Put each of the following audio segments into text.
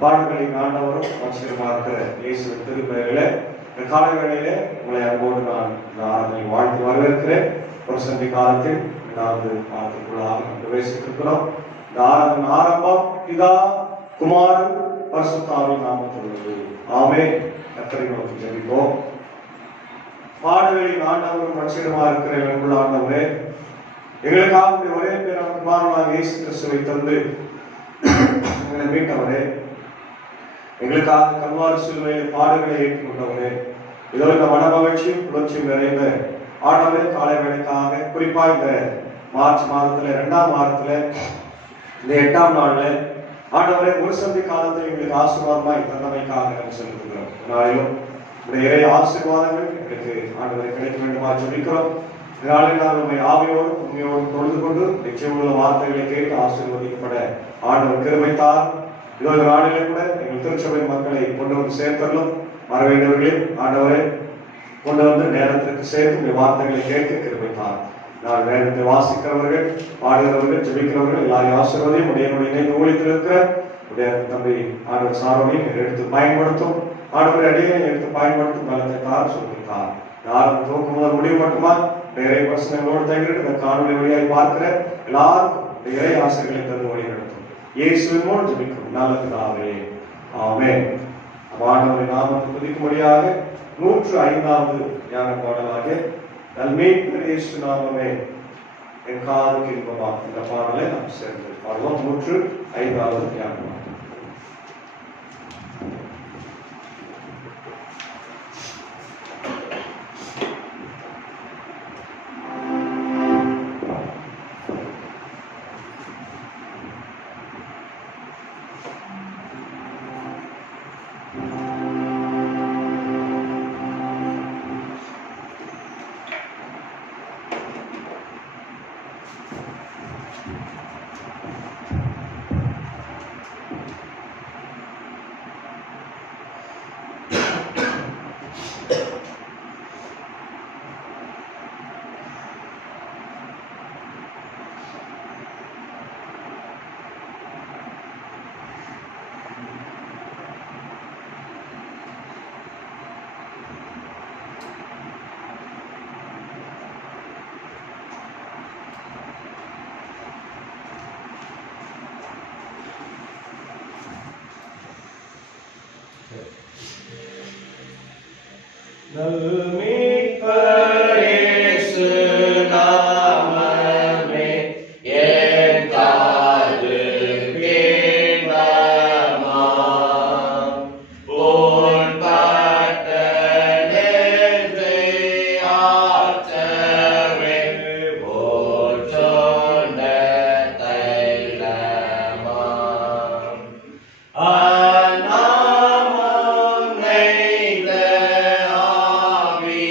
பாடல்களின் ஆண்டவரும் ஆச்சரியமாக இருக்கிற இயேசுவின் திருப்பெயரிலே இந்த காலை வேளையிலே உங்களை அன்போடு நான் இந்த ஆராதனை வாழ்த்து வரவேற்கிறேன். ஒரு சந்தி காலத்தில் 2வது மாதத்திற்குள்ளாக பிரவேசித்திருக்கிறோம். இந்த ஆராதனை ஆரம்பம் பிதா குமாரன் பரிசுத்தாவின் நாமத்தில். ஆமென். கர்த்தரை நோக்கி ஜெபிப்போம். பாடல்களின் ஆண்டவரும் ஆச்சரியமாக இருக்கிற எங்களுக்குள்ள ஆண்டவரே, எங்களுக்காக ஒரே பேரான குமாரனாக இயேசு கிறிஸ்துவை தந்து எங்களை மீட்டவரே, எங்களுக்காக கல்வாரி சிலுவையில் பாடுகளை ஏற்றுக்கொண்டவரே, இதோ இந்த மனமகிழ்ச்சியும் புலர்ச்சியும் நிறைந்த ஆண்டவரே காலை வேளைக்காக குறிப்பாக இந்த மார்ச் மாதத்துல 2ஆம் வாரத்துல இந்த 8ஆம் நாள்ல ஆண்டவரே ஒரு சந்தி காலத்தில் எங்களுக்கு ஆசீர்வாதமாய் தந்தமைக்காக நாம் செலுத்துகிறோம். நாளிலும் இந்த இறை ஆசீர்வாதங்கள் எங்களுக்கு ஆண்டவரை கிடைக்க வேண்டுமா ஜெபிக்கிறோம். இதனாலே நான் உண்மை ஆவியோடு உண்மையோடு தொழுது கொண்டு நிச்சயமுள்ள வார்த்தைகளை கேட்டு ஆசீர்வதிக்கப்பட ஆண்டவர் கிருபைத்தார். இதோ இந்த நாளிலே கூட எங்கள் திருச்சபை மக்களை கொண்டு வந்து சேர்த்தரலும் வரவேண்டவர்களே ஆண்டவரை கொண்டு வந்து நேரத்திற்கு சேர்த்து வார்த்தைகளை கேட்க கிருபைத்தார். நான் வேதத்தை வாசிக்கிறவர்கள், பாடுகிறவர்கள், ஜெபிக்கிறவர்கள் எல்லாரையும் ஆசீர்வதியும் உடைய இணைந்து ஊழியத்தில் இருக்கிற உடைய தம்பி ஆண்டவர் சாரோனையும் எடுத்து பயன்படுத்தும். ஆண்டவரை அடியை எடுத்து பயன்படுத்தும் பலத்தை தார் சொல்லித்தார். யாரும் தூக்கம் முதல் முடிவு மட்டுமா நிறைய பிரச்சனைகளோடு தங்கிட்டு இந்த காணொலி வழியாக பார்க்கிற எல்லாருக்கும் இறை ஆசிரியர்களை தந்து வழி நடத்தும். இயேசுவின் மூலம் ஜெபிக்கும் நல்ல பிதாவே. ஆமென். ஆண்டவரின் நாமத்தை துதிக்கும்படியாக 105வது ஞான பாடலாக நல்மேய்ப்பர் இயேசு நாமமே என் காதுக்கு இன்பமா இந்த பாடலை நாம் சேர்ந்து பாடுவோம். 105வது ஞான பாடல். நல்மேய்ப்பர் இயேசு நாமமே என் காதுக்கு இன்பமா உன் கட்டளையை ஆற்றவே உன் சொன்ன தைலமா நாமம் நெய்த ஆவி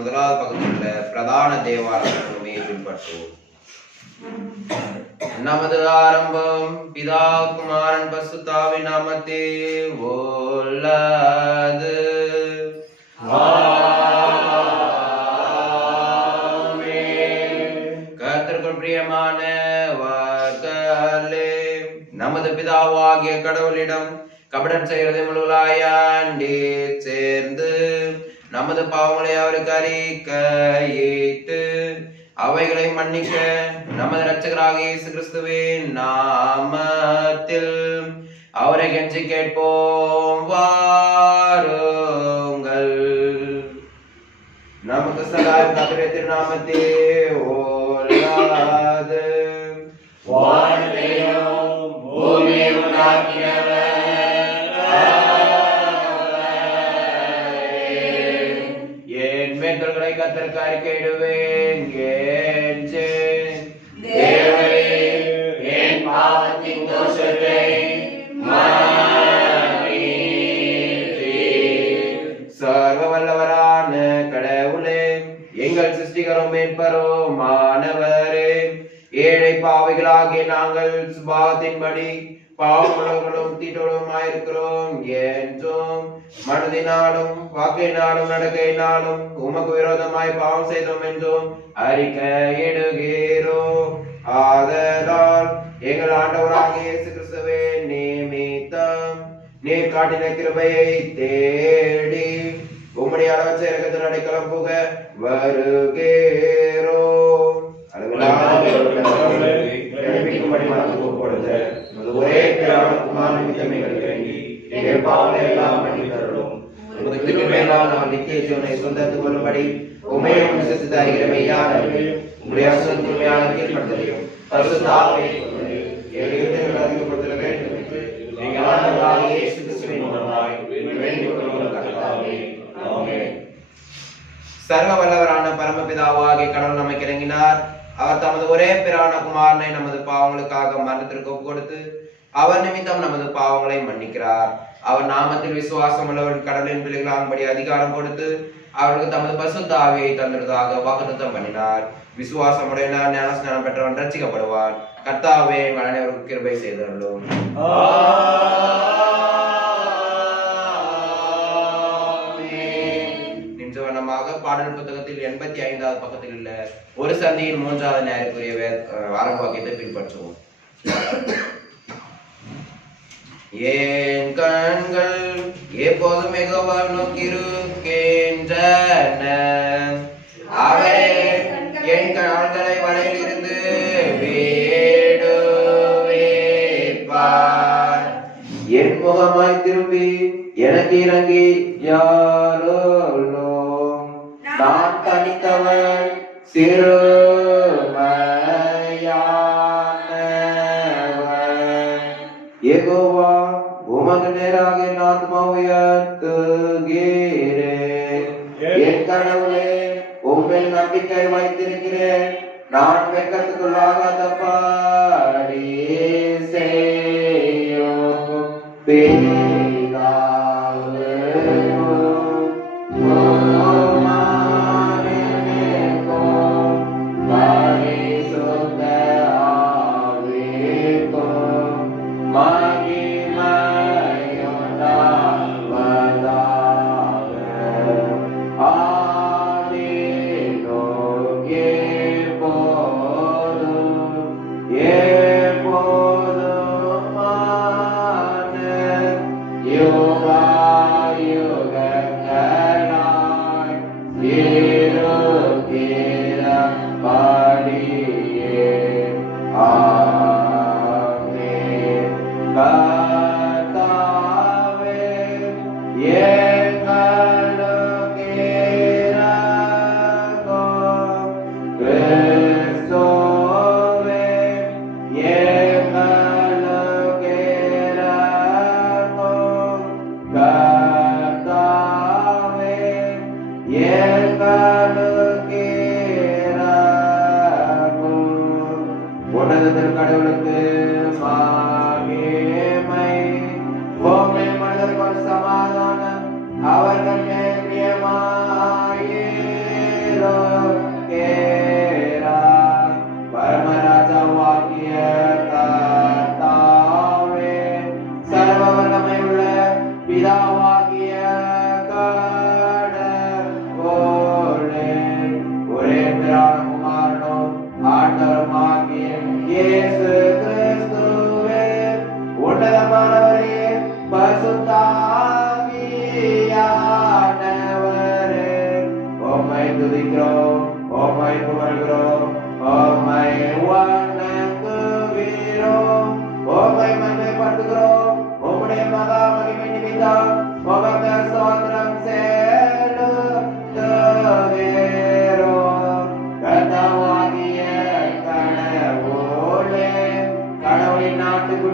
முதலாவது பக்கத்தில் உள்ள பிரதான தேவாலயமே பின்பற்றுவோம். நமது ஆரம்பம் பிதா குமாரன் பசுத்தாவின் நாமத்தே உள்ளது. கர்த்தருக்குள் பிரியமானவர்களே, நமது பிதாவாகிய கடவுளிடம் கபடம் செய்கிறது முழுவலாயாண்டி சேர்ந்து நமது பாவங்களை அவருக்கு அறிக்கையிட்டு அவைகளை மன்னிக்க நமது இரட்சகராகிய இயேசு கிறிஸ்துவின் நாமத்தில் அவரை கெஞ்சி கேட்போம். வாருங்கள். நமக்கு சகாயம் கர்த்தருடைய திருநாமத்தே ஓலாது. வானத்தையும் பூமியையும் உண்டாக்கினவர் என் மேற்கொள்களை கர்த்தருக்கு அறிக்கையிடுவேன். தேவரே, என் பாவத்தின் தோஷத்தை சர்வ வல்லவரான கடவுளே, எங்கள் சிருஷ்டிகரும் மீட்பரும் மாணவரே, ஏழை பாவிகளாகிய நாங்கள் சுபாவத்தின்படி பாவமுள்ளவர்களும் தீட்டோடுமாயிருக்கிறோம் என்றும் மனதினாலும் வாக்கினாலும் நடக்கையினாலும் உமக்கு விரோதமாய் பாவம் செய்தோம் என்றும் அறிக்கையிடுகிறோம். ஆதலால் எங்கள் ஆண்டவராகிய இயேசு கிறிஸ்துவே நிமித்தம் நீர் காட்டின கிருபையை தேடி உம்முடைய அளவற்ற இரக்கத்தின் அடைக்கலம் புக வருகிறோம். ஒரே குமாரன் நிமித்தம் எங்களுக்கு வேண்டி எங்கள் பாவங்களை எல்லாம் மன்னித்தருளும். நித்திய ஜீவனை சொந்தத்துக் கொள்ளும்படி உண்மையை விசுவாசித்து அறிகிற மெய்யான அறிவையும் உம்முடைய அரசின் உண்மையான கீழ்ப்படுதலையும் பரிசுத்த ஆவியையும் கொண்டு எங்கள் இருதயங்களை அதிகப்படுத்த வேண்டும் என்று எங்கள் ஆண்டவராகிய இயேசு கிறிஸ்துவின் மூலமாய் வேண்டிக் கொள்கிறோம் கர்த்தாவே. ஆமென். சர்வ வல்லவரான பரமபிதாவாகிய கடவுள் நமக்கு இறங்கினார். அவர் தமது ஒரே பிரான குமாரனை நமது பாவங்களுக்காக மரணத்திற்கு ஒப்பு கொடுத்து அவர் நிமித்தம் நமது பாவங்களை மன்னிக்கிறார். அவர் நாமத்தில் விசுவாசம் உள்ளவர்கள் கடவுளின் பிள்ளைகளாகும்படி அதிகாரம் கொடுத்து அவர்களுக்கு தமது பரிசுத்த ஆவியை தந்துள்ளதாக வாக்குத்தத்தம் பண்ணினார். விசுவாசமுடையவன் ஞானஸ்நானம் பெற்றவன் ரட்சிக்கப்படுவான். கர்த்தாவே எங்கள் அனைவருக்கும் கிருபை செய்தருளும். நின்றவனமாக பாடல் புத்தகத்தில் 85வது பக்கத்தில் உள்ள ஒரு சந்தியின் 3வது நேரக்குரிய ஆரம்ப வாக்கியத்தை பின்பற்றுவோம். என் கண்கள் எப்போதும் மிகவும் நோக்கியிருக்கின்றன. அவரே என் கால்களை வலையில் இருந்து விடுவிப்பார். என் முகமாய் திரும்பி எனக்கு இறங்கி யாரோலும் நான் தனித்தவன் சிறுமையானவன். யெகோவா, உமது நேராக என் ஆத்மா உயர்த்துகிறேன். என் கடவுளே, உம்மில் நம்பிக்கை வைத்திருக்கிறேன். நான் வெட்கத்துக்குள்ளாகாதபடி செய்யும்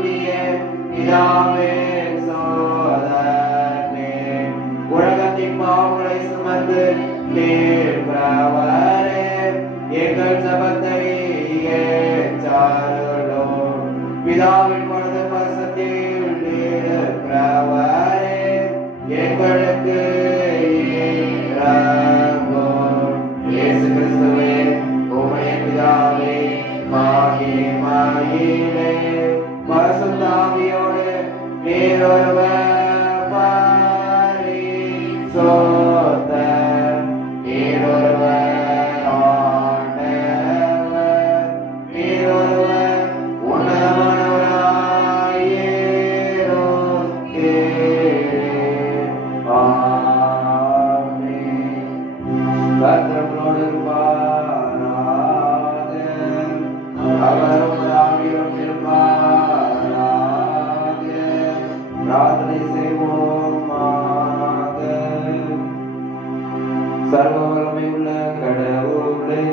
பொருந்திய பிதாவே சோதரனே, உலகத்தின் பாவங்களை சுமந்து தீர்க்கிறவரே, எங்கள் ஜெபத்தை ஏற்றருளும். பிதாவின் வலது பக்கத்தில் இருக்கிறவரே, எங்களுக்கு இரங்கும். இயேசு கிறிஸ்துவே, உம்முடைய பிதாவே மகிமையிலே பரிசுத்த ஆவியோடு நீர் ஒருவர் பரிசுத்தர், நீர் ஒருவர் ஆண்டவர், நீர் ஒருவர் உன்னதமானவராய் இருக்கிறீர். ஆமென். கர்த்தரோடு இருப்பாராக, அவரும் ஆவியோடு இருப்பாராக. பிரார்த்தனை செய்வோமாக. சர்வ வல்லமை உள்ள கடவுளே,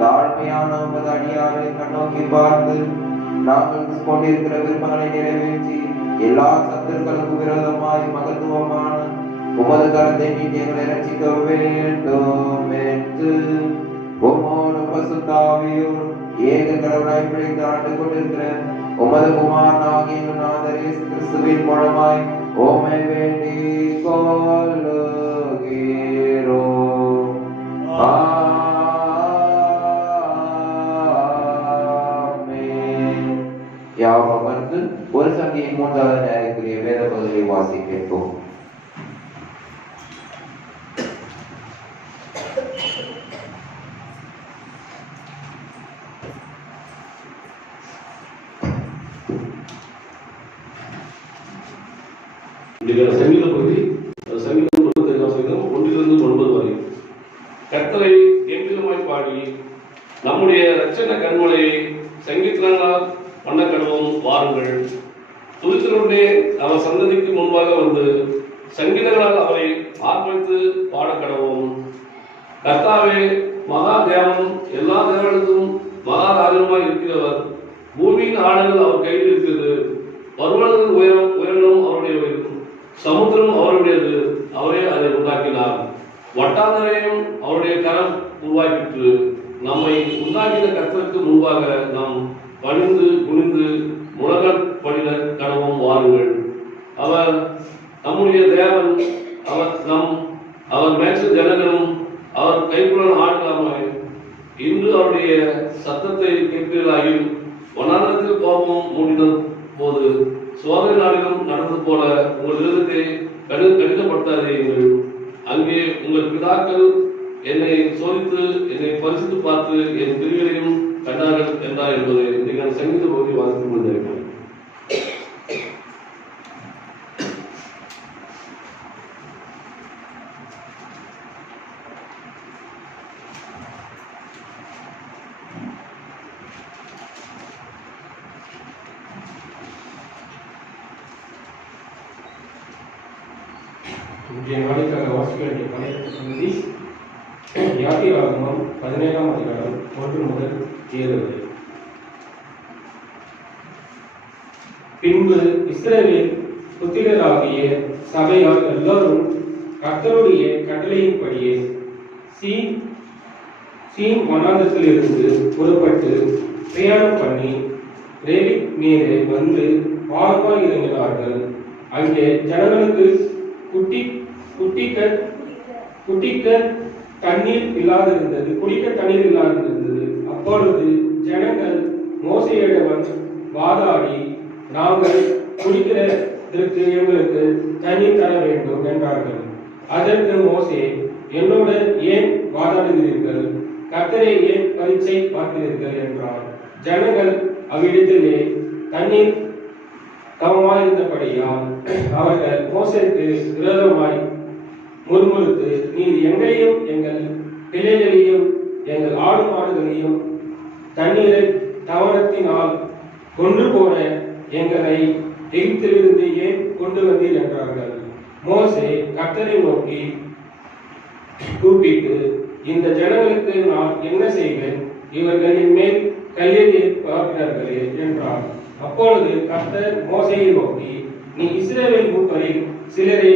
தாழ்மையான உமது அடியாரை கண்ணோக்கி பார்த்து நாங்கள் கொண்டிருக்கிற விருப்பங்களை நிறைவேற்றி எல்லா சத்துருக்களுக்கு விரோதமாய் மகத்துவமான உமது கரத்தை நீட்டி எங்களை ரட்சிக்க வேண்டும் என்று உம்மோடு பரிசுத்த ஆவியோடு ஏக கடவுளாய் பிழைத்து ஆண்டு கொண்டிருக்கிற உமது குமாரனாகிய எங்கள் நாதர் இயேசு கிறிஸ்துவின் மூலமாய் உம்மை வேண்டிக் கொள்ளுகிறோம். ஆமென். யாவரும் அமர்ந்து ஒரு சங்கீதம் 3வது நேரத்துக்குரிய வேத பகுதியை வாசிக்கிறோம். சங்கீத பகுதி சங்கீதம் 1 to 9 வரை. கர்த்தரை எங்கிலுமாய் பாடி நம்முடைய இரட்சண கண்மலையை சங்கீதங்களால் பண்ண கடவும் வாருங்கள். துதித்தலுடனே அவர் சந்ததிக்கு முன்பாக வந்து சங்கீதங்களால் அவரை ஆர்ப்பரித்து பாட கடவும். கர்த்தாவே மகா தேவனும் எல்லா தேவனுக்கும் மகா ராஜனுமாய் இருக்கிறவர். பூமியின் ஆடுகள் அவர் கையில் இருக்கிறது. பர்வதத்தின் உயரமும் அவருடைய, சமுத்திரம் அவருடையது. அவரே அதை உண்டாக்கினார். வட்டாந்தரையும் அவருடைய கரம் உருவாக்கிற்று. நம்மை உண்டாக்கின கர்த்தருக்கு முன்பாக நாம் பணிந்து குனிந்து முழங்கல் படிட கடவும் வாருங்கள். அவர் நம்முடைய தேவன். அவர் மேய்ச்ச ஜனங்களும் அவர் கைக்குள்ள ஆட்களாமாய். இன்று அவருடைய சத்தத்தை கேட்கிறீர்களாயில் வனாந்தரத்தில் கோபம் மூடின போது சோதனை நாளிலும் நடந்தது போல உங்கள் விருதத்தை கடினப்படுத்தாதீர்கள். அங்கே உங்கள் பிதாக்கள் என்னை சோதித்து என்னை பரிசித்து பார்த்து என் பிரிவுகளையும் கண்டார்கள் என்றார் என்பது இன்றைக்கு நான் சங்கீத பகுதி வாசித்துக் கொண்டிருக்கிறேன். இன்றைய நாளுக்காக வாசிக்க வேண்டிய பழைய பகுதி யாத்திராகமம் 17ஆம் அதிகாரம் 1 முதல் 7 வரை. பின்பு இஸ்ரவேல் புத்திரராகிய சபையார் எல்லாரும் கர்த்தருடைய கட்டளையின்படியே சீன் வனாந்தரத்திலிருந்து புறப்பட்டு பிரயாணம் பண்ணி ரேவித் மேலே வந்து பாலமாய் இறங்கினார்கள். அங்கே ஜனங்களுக்கு குடிக்க தண்ணீர் இல்லாதிருந்தது. அப்பொழுது ஜனங்கள் மோசேயிடம் வாதாடி, நாங்கள் குடிக்கிறதற்கு எங்களுக்கு தண்ணீர் தர வேண்டும் என்றார்கள். அதற்கு மோசே, என்னோட ஏன் வாதாடுகிறீர்கள்? கர்த்தரை ஏன் பரீட்சை பார்க்கிறீர்கள் என்றார். ஜனங்கள் அவ்விடத்திலே தண்ணீர் தவமாயிருந்தபடியால் அவர்கள் மோசேக்கு விரோதமாய் முறுமுறுத்து, நீர் எங்களையும் எங்கள் பிள்ளைகளையும் எங்கள் ஆடு மாடுகளையும் தண்ணீரை தவறத்தினால் கொண்டு போன எங்களை எகிப்திலிருந்து ஏன் கொண்டு வந்தீர் என்றார்கள். மோசே கர்த்தரை நோக்கி கூப்பிட்டு, இந்த ஜனங்களுக்கு நான் என்ன செய்வேன்? இவர்கள் என் மேல் கையை பார்க்கிறார்களே என்றார். அப்பொழுது கர்த்தர் மோசேயை நோக்கி, நீ இஸ்ரவேல் மூப்பரில் சிலரை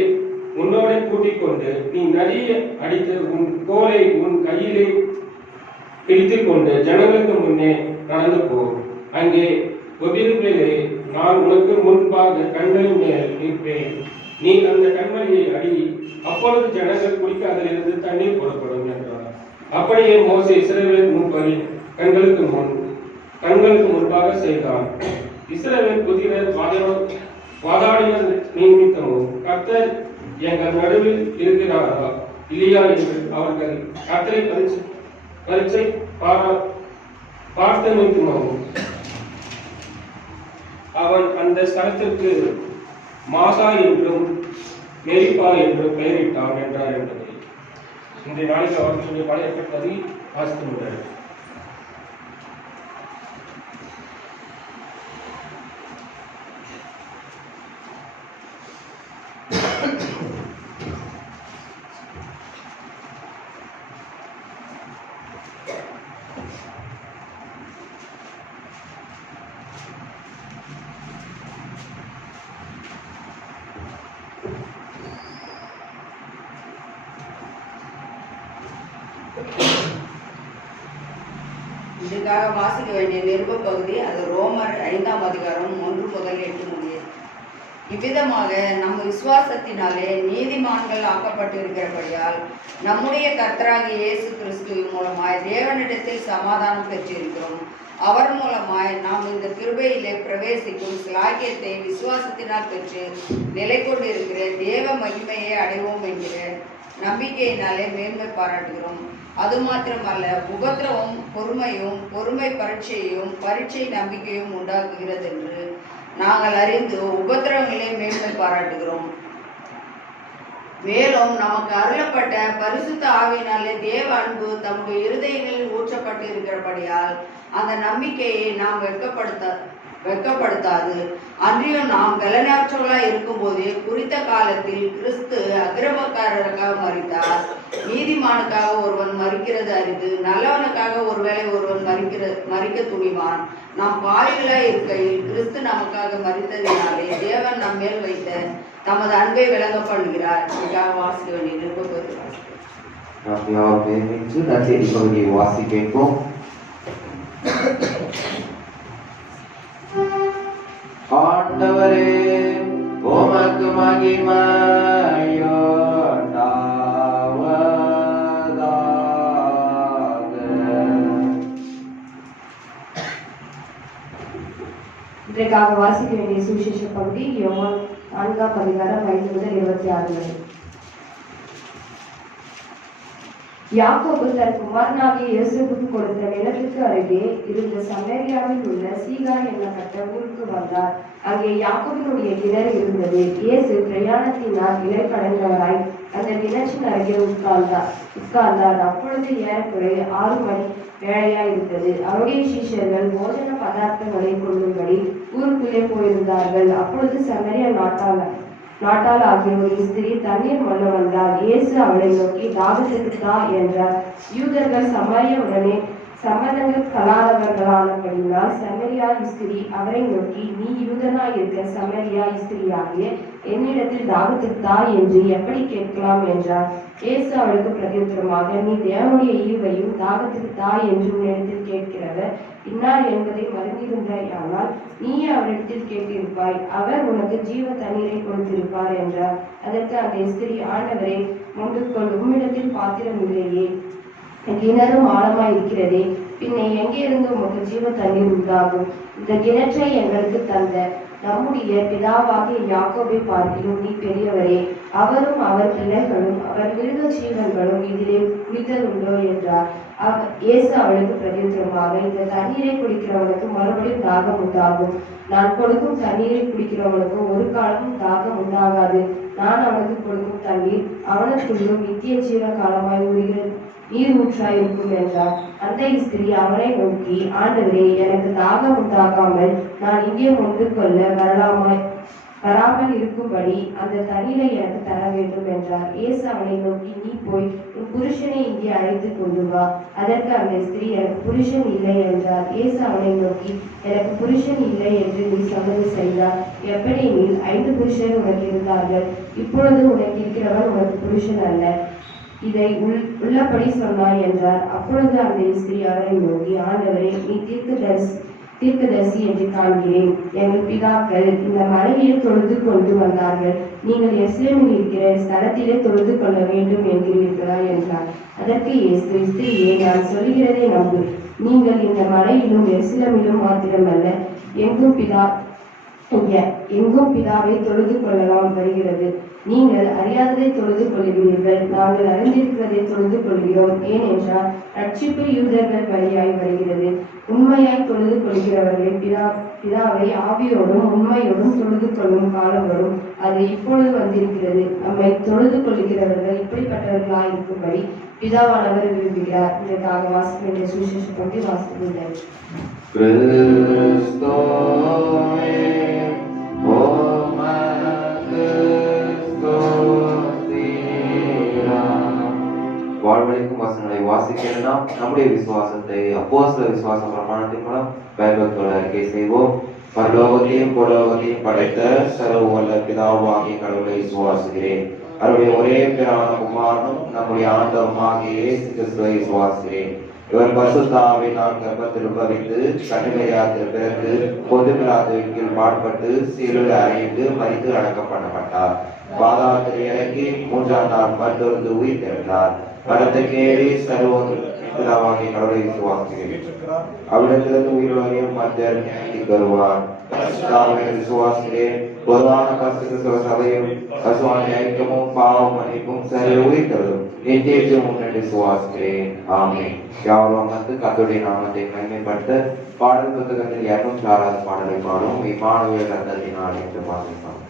உன்னோட கூட்டிக் கொண்டு நீ நதியை அடித்து உன் கோலை உன் கையிலே பிடித்துக் கொண்டு ஜனங்களுக்கு முன்னே நடந்து போ. அங்கே ஒபிருவேலே நான் உனக்கு முன்பாக கண்மணி மேல் நிற்பேன். நீ அந்த கண்மணியை அடி, அப்பொழுது ஜனங்கள் குடிக்க அதிலிருந்து தண்ணீர் புறப்படும் என்றார். அப்படியே மோசே இஸ்ரவேல் மூப்பரில் கண்களுக்கு முன்பாக செய்தான். இஸ்ரவேல் புத்திரர் வாதாடின நிமித்தமும் கர்த்தர் எங்கள் நடுவில் இருக்கிறாரா இல்லையா என்று அவர்கள் கர்த்தரை பரீட்சை பார்த்த நிமித்தமும் அவன் அந்த ஸ்தலத்திற்கு மாசா என்றும் மெரிப்பா என்றும் பெயரிட்டான் என்றார் என்பதை இன்றைய நாளைக்கு அவர்களுடைய பழைய ஏற்பட்டதை வாசித்து முடியாது. இதுக்காக வாசிக்க வேண்டிய நிருப பகுதி அது ரோமர் 5ஆம் அதிகாரம் 1 முதல் 8 முடிய. இவ்விதமாக நம் விசுவாசத்தினாலே நீதிமான்கள் ஆக்கப்பட்டிருக்கிறபடியால் நம்முடைய கர்த்தராகிய இயேசு கிறிஸ்துவின் மூலமாய் தேவனிடத்தில் சமாதானம் பெற்றிருக்கிறோம். அவர் மூலமாய் நாம் இந்த கிருபையிலே பிரவேசிக்கும் சிலாக்கியத்தை விசுவாசத்தினால் பெற்று நிலை கொண்டிருக்கிற தேவ மகிமையை அடைவோம் என்கிற நம்பிக்கையினாலே மேன்மை பாராட்டுகிறோம். அது மாத்திரமல்ல, உபத்திரவம் பொறுமையும், பொறுமை பரீட்சையும், பரீட்சை நம்பிக்கையும் உண்டாக்குகிறது என்று நாங்கள் அறிந்து உபத்திரவங்களே மேன்மை பாராட்டுகிறோம். மேலும் நமக்கு அருளப்பட்ட பரிசுத்த ஆவியினாலே தேவ அன்பு தம்முடைய இருதயங்களில் ஊற்றப்பட்டு இருக்கிறபடியால் அந்த நம்பிக்கையை நாம் வெட்கப்படுத்தாது. அன்றியும் நாம் பலனற்றவர்களாய் இருக்கும் போதே குறித்த காலத்தில் கிறிஸ்து அக்கிரமக்காரருக்காக மரித்தார். நீதிமானுக்காக ஒருவன் மரிக்கிறது அரிது, நல்லவனுக்காக ஒருவேளை ஒருவன் மரிக்க துணிவான். நாம் பாவிகளாய் இருக்கையில் கிறிஸ்து நமக்காக மரித்ததினாலே தேவன் நம் மேல் வைத்த தமது அன்பை விளங்க பண்ணுகிறார். இதுக்காக வாசிக்க வேண்டிய நிருபத்தை வாசிப்போம். ஆண்டவரே உமக்கு மகிமையோ இன்றைக்காக வாசிக்க வேண்டிய சுவிசேஷ பகுதி யோவான் 4ஆம் அதிகாரம் 5 முதல் 26 வரை. யாக்கோபு தன் குமாரனாகிய யோசேப்புக்கு கொடுத்த நிலத்திற்கு அருகே இருந்த சமேரியாவில் உள்ள சீகார் என்னப்பட்ட ஊருக்கு வந்தார். அங்கே யாக்கோபினுடைய கிணறு இருந்தது. இயேசு பிரயாணத்தினால் இலைப்படைந்தவராய் அந்த கிணற்றின் அருகே உட்கார்ந்தார். அப்பொழுது ஏறக்குறைய 6 மணி வேளையாய் இருந்தது. அவருடைய சீஷர்கள் போஜன பதார்த்தங்களை கொள்ளும்படி ஊருக்குள்ளே போயிருந்தார்கள். அப்பொழுது சமரியா நாட்டால் ஆகிய ஒரு ஸ்திரீ தண்ணீர் மொள்ள வந்தாள். இயேசு அவளை நோக்கி, தாகத்துக்கு தா என்றார். யூதர்கள் சமாரியாவுடனே சம்மதங்கள் கலாதவர்களானபடினால் சமரியா ஸ்திரீ அவரை நோக்கி, நீ யூதனாய் இருக்க சமரியா ஸ்திரீயாகிய என்னிடத்தில் தாகத்துக்கு தா என்று எப்படி கேட்கலாம் என்றார். இயேசு அவளுக்கு பிரதியுத்தரமாக, நீ தேவனுடைய ஈவையும் தாகத்துக்கு தா என்று உன்னிடத்தில் கேட்கிறவர் இன்னார் என்பதை மறந்திருந்தாயானால் நீ அவரிடத்தில் கேட்டிருப்பாய், அவர் உனக்கு ஜீவ தண்ணீரை கொடுத்திருப்பார் என்றார். அதற்கு அந்த ஸ்திரீ, ஆண்டவரே, முண்டுக்குள் உம்மிடத்தில் பாத்திரம் இல்லையே, கிணறும் ஆழமாய் இருக்கிறதே, பின்ன எங்கே இருந்து உமக்கு ஜீவ தண்ணீர் உண்டாகும்? இந்த கிணற்றை எங்களுக்கு தந்த நம்முடைய பிதாவாகிய யாக்கோபை பார்க்கிலும் நீ பெரியவரே, அவரும் அவர் பிள்ளைகளும் அவர் மிருக ஜீவன்களும் இதிலே குடித்ததுண்டோ என்றார். இயேசு அவளுக்கு பிரதியுத்தரமாக, இந்த தண்ணீரை குடிக்கிறவனுக்கு மறுபடியும் தாகம் உண்டாகும். நான் கொடுக்கும் தண்ணீரை குடிக்கிறவனுக்கு ஒரு காலமும் தாகம் உண்டாகாது. நான் அவனுக்கு கொடுக்கும் தண்ணீர் அவனுக்குள்ளும் நித்திய ஜீவ காலமாய் ஊறுகிறது நீர் ஊற்றாயிருக்கும் என்றார். அந்த ஸ்திரீ அவனை நோக்கி, ஆண்டவரே, எனக்கு தாகம் உண்டாகாமல் நான் இங்கே கொண்டு கொள்ள வராமல் இருக்கும்படி அந்த தண்ணீரை எனக்கு தர வேண்டும் என்றார். இயேசு அவனை நோக்கி, நீ போய் உன் புருஷனை இங்கே அழைத்து கொண்டு வா. அதற்கு அந்த ஸ்திரீ, எனக்கு புருஷன் இல்லை என்றார். இயேசு அவனை நோக்கி, எனக்கு புருஷன் இல்லை என்று நீ சொன்னது சரிதான். எப்படியெனில் 5 புருஷர் உனக்கு இருந்தார்கள், இப்பொழுது உனக்கு இருக்கிறவன் உனக்கு புருஷன் அல்ல. இதை உள்ளபடி சொன்னாய் என்றார். அப்பொழுது அந்த ஸ்திரீ அவரை நோக்கி, ஆண்டவரே, நீ தீர்க்கதரிசி என்று காண்கிறேன். எங்கள் பிதாக்கள் இந்த மலையிலே தொழுது கொண்டு வந்தார்கள், நீங்கள் எருசலேமில் இருக்கிற ஸ்தலத்திலே தொழுது கொள்ள வேண்டும் என்கிறீர்களா என்றார். அதற்கு இயேசு, ஸ்திரீயே, நான் சொல்கிறதை நம்பு. நீங்கள் இந்த மலையிலும் எருசலேமிலும் மாத்திரமல்ல, எங்கும் பிதாவை தொழுது கொள்ளலாம் வருகிறது. நீங்கள் அறியாததை தொழுது கொள்கிறீர்கள், நாங்கள் அறிந்திருக்கிறதை தொழுது கொள்கிறோம். ஏனென்றால் ரட்சிப்பு யூதர்கள் வழியாய் வருகிறது. உண்மையாய் தொழுது கொள்கிறவர்களை பிதாவை ஆவியோடும் உண்மையோடும் தொழுது கொள்ளும் காலம் வரும், அது இப்பொழுது வந்திருக்கிறது. நம்மை தொழுது கொள்கிறவர்கள் இப்படிப்பட்டவர்களாய் இருக்கும்படி பிதாவானவர் விரும்புகிறார். இதற்காக வாசிக்க வேண்டிய சுவிசேஷ பற்றி வாசிக்கின்றனர். வாழ்வழிக்கும் வசனங்களை வாசிக்கிறோம்னா நம்முடைய விசுவாசத்தை அப்போஸ்தல விசுவாச பிரமாணத்தின் மூலம் பைபிளோட அறிக்கை செய்வோம். பரலோகத்தையும் பூலோகத்தையும் படைத்த சர்வ வல்ல பிதாவாகிய கடவுளை விசுவாசிக்கிறேன். அவருடைய ஒரே பேரான குமாரனும் நம்முடைய ஆண்டவருமாகிய இயேசு கிறிஸ்துவை விசுவாசிக்கிறேன். இவர் பரிசுத்த ஆவியினால் கர்ப்பத்தில் உபவித்து கன்னிமரியாத்தில் பிறந்து பொது பிலாத்துவின் கீழ் பாடுபட்டு சிலுவையில் அறைந்து மரித்து அடக்கம் பண்ணப்பட்டார். பாதாளத்தில் இறங்கி 3ஆம் நாள் மறுத்து உயிர் தெழுந்தார். மரணத்துக்கேறி சர்வவாகிய கடவுளை விசுவாசிக்கிறேன். அவ்விடத்திலிருந்து உயிரோரையும் மத்தியர் வருவார். விசுவாசிக்கிறேன். பொதுவான கிறிஸ்தவ சபையும் பசுவான ஐக்கியமும் பாவம் மன்னிப்பும் சரி உயிர்த்தலும் நித்தியமும் என்று விசுவாசிக்கிறேன். ஆமென். யாவரும் வந்து கர்த்தருடைய நாமத்தை மகிமைப்படுத்த பாடல் புத்தகத்தில் 206வது பாடலை பாடும். இம்மானுவேல் ரத்தத்தினால் என்று பாடுகிறோம்.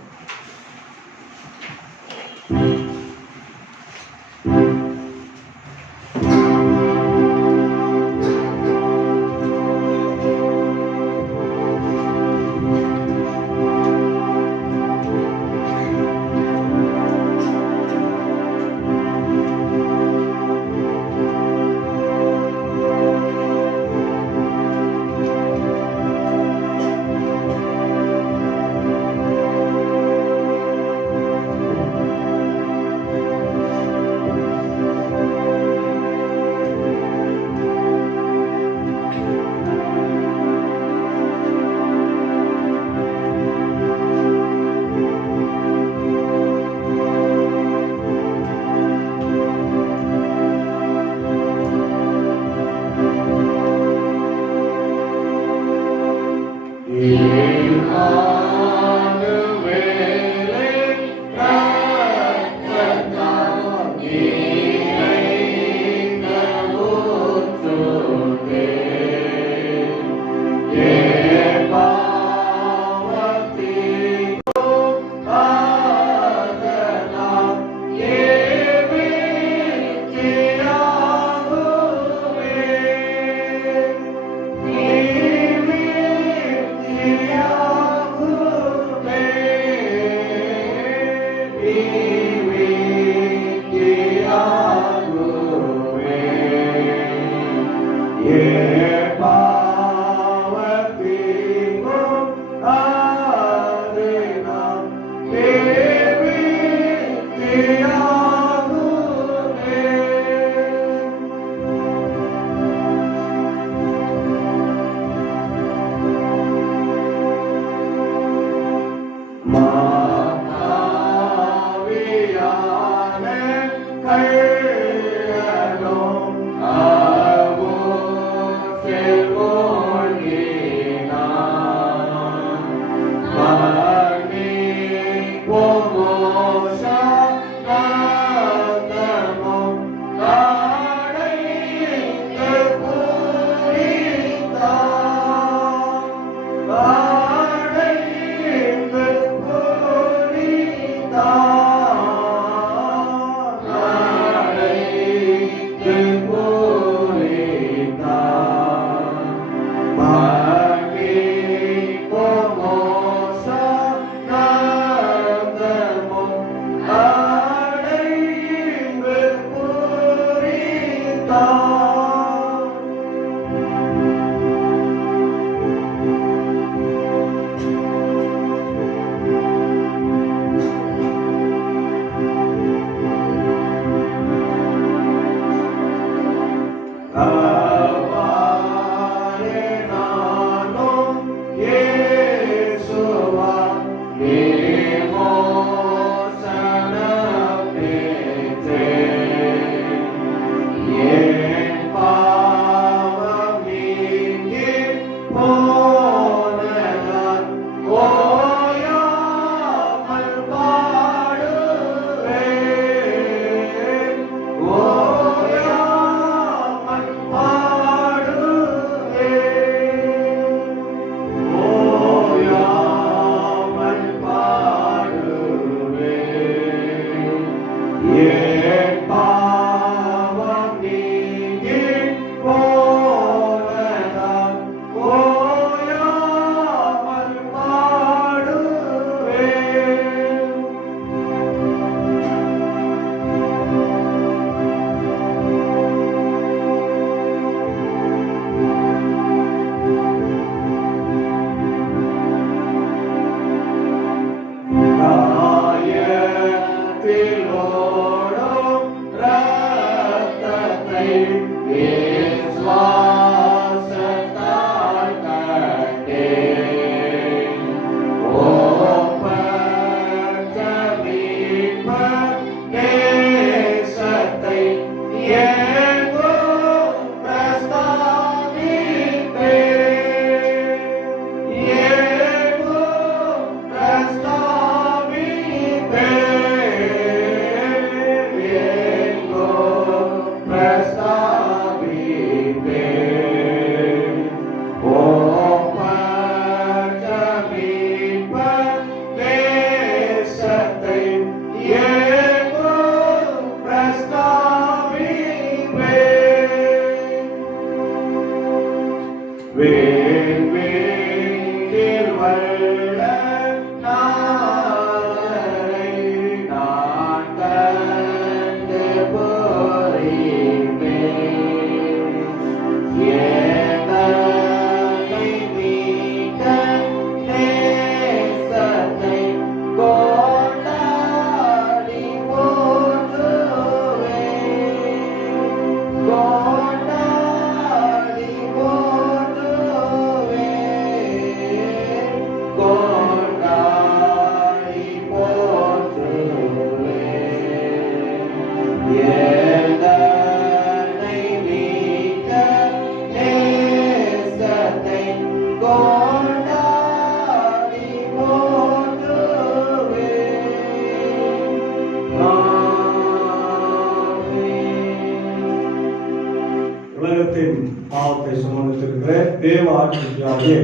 தேவ ஆட்சியாகிய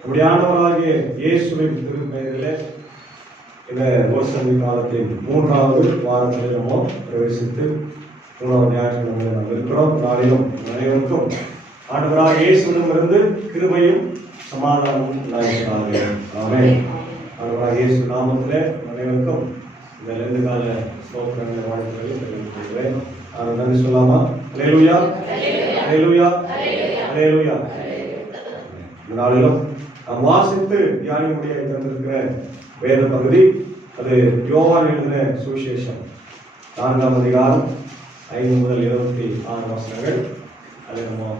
நம்முடைய ஆண்டவராகிய இயேசுவின் திருப்பெயரிலே இந்த ஓசனி காலத்தின் 3வது வாரத்தில் நம்ம பிரவேசித்து 3வது ஞாயிற்றுக்கிழமை நாம் இருக்கிறோம். நாளிலும் அனைவருக்கும் ஆண்டவராகிய இயேசுவிடமிருந்து கிருபையும் சமாதானமும் உண்டாயிருப்பதாக. ஆமென். ஆண்டவராகிய இயேசு நாமத்திலே அனைவருக்கும் இந்த 2 கால ஸ்தோத்திரங்களை வாழ்த்துக்களை தெரிவித்துக் கொள்கிறேன். நன்றி சொல்லாமா? அல்லேலூயா, அல்லேலூயா, அல்லேலூயா. இந்த நாளிலும் நாம் வாசித்து தியானிக்கும்படியாக தந்திருக்கிற வேத பகுதி அது யோவான் எழுதின சுவிசேஷம் 4ஆம் அதிகாரம் 5 முதல் 26 வசனங்கள். அதை நம்ம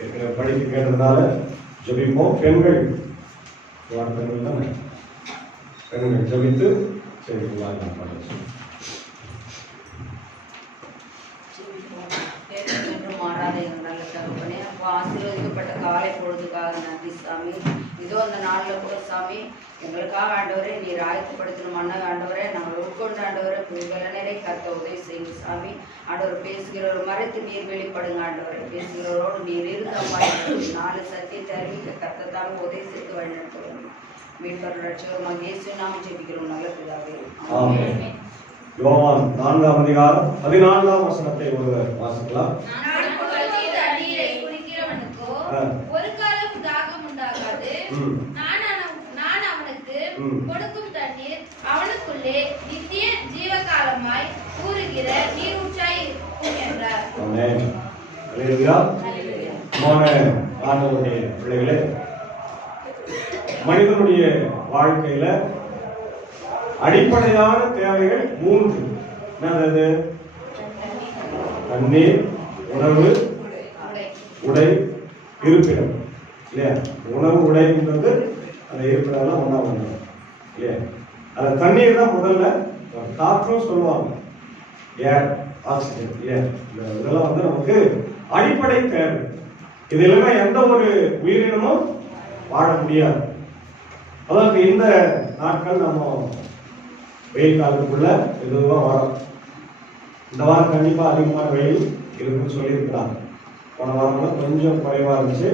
ஏற்கனவே படிக்க கேட்டதுனால ஜெபிப்போம். பெண்கள் தானே, பெண்கள் ஜெபித்து செய்திருக்கலாம். மாறாத எங்கள் நல்ல தகப்பனே, அப்போ ஆசீர்வதிக்கப்பட்ட காலை பொழுதுக்காக நன்றி சாமி. இதோ அந்த நாளில் கூட சாமி எங்களுக்காக ஆண்டவரே நீர் ஆயத்தப்படுத்தின மன்ன ஆண்டவரே நாங்கள் உட்கொண்ட ஆண்டவரை பலனரை கத்த உதவி செய்யுங்க சாமி. ஆண்டவர் பேசுகிறவர் மறைத்து நீர் வெளிப்படுங்க ஆண்டவரை, பேசுகிறவரோடு நீர் இருந்த 4 சத்தியத்தை அறிவிக்க கத்தத்தான் உதவி செய்து வழிநடத்துவோம். மீட்பர் ரட்சகமாக இயேசு நாமம் ஜெபிக்கிறோம் நல்ல பிதாவே. ஆமென். யோவான் 4ஆம் அதிகாரம் 14ஆம் வசனத்தை ஒருவர் வாசிக்கலாம். ஒரு காலம் தாகம் உண்டாகாது, நான் அவனுக்கு கொடுக்கும் தண்ணீர் அவனுக்குள்ளே நித்திய ஜீவகாலமாய் ஊறுகிற நீரூற்றாய் இருக்கும் என்றார். ஆமென். அல்லேலூயா. ஆண்டவருடைய பிள்ளைகளே, மனிதனுடைய வாழ்க்கையில அடிப்படையான தேவைகள் 3. என்னது? தண்ணீர், உணவு, உடை, இருப்பிடம். இல்லையா? உணவு, உடைன்றது அந்த இருப்பிடம் ஒன்றா வந்துடும் இல்லையா? அந்த தண்ணீர் தான் முதல்ல காற்றும் சொல்லுவாங்க, ஏர், ஆக்சிஜன். ஏர் இதெல்லாம் வந்து நமக்கு அடிப்படை தேவை. இது இல்லைன்னா எந்த ஒரு உயிரினமும் வாழ முடியாது. அதாவது இந்த நாட்கள் நம்ம வெயில் காலத்துக்குள்ள எதுவாக வரும். இந்த வாரம் கண்டிப்பா அதிகமான வெயில் இருக்குன்னு சொல்லியிருக்கிறாங்க. போன வாரம் கொஞ்சம் குறைவா இருந்துச்சு.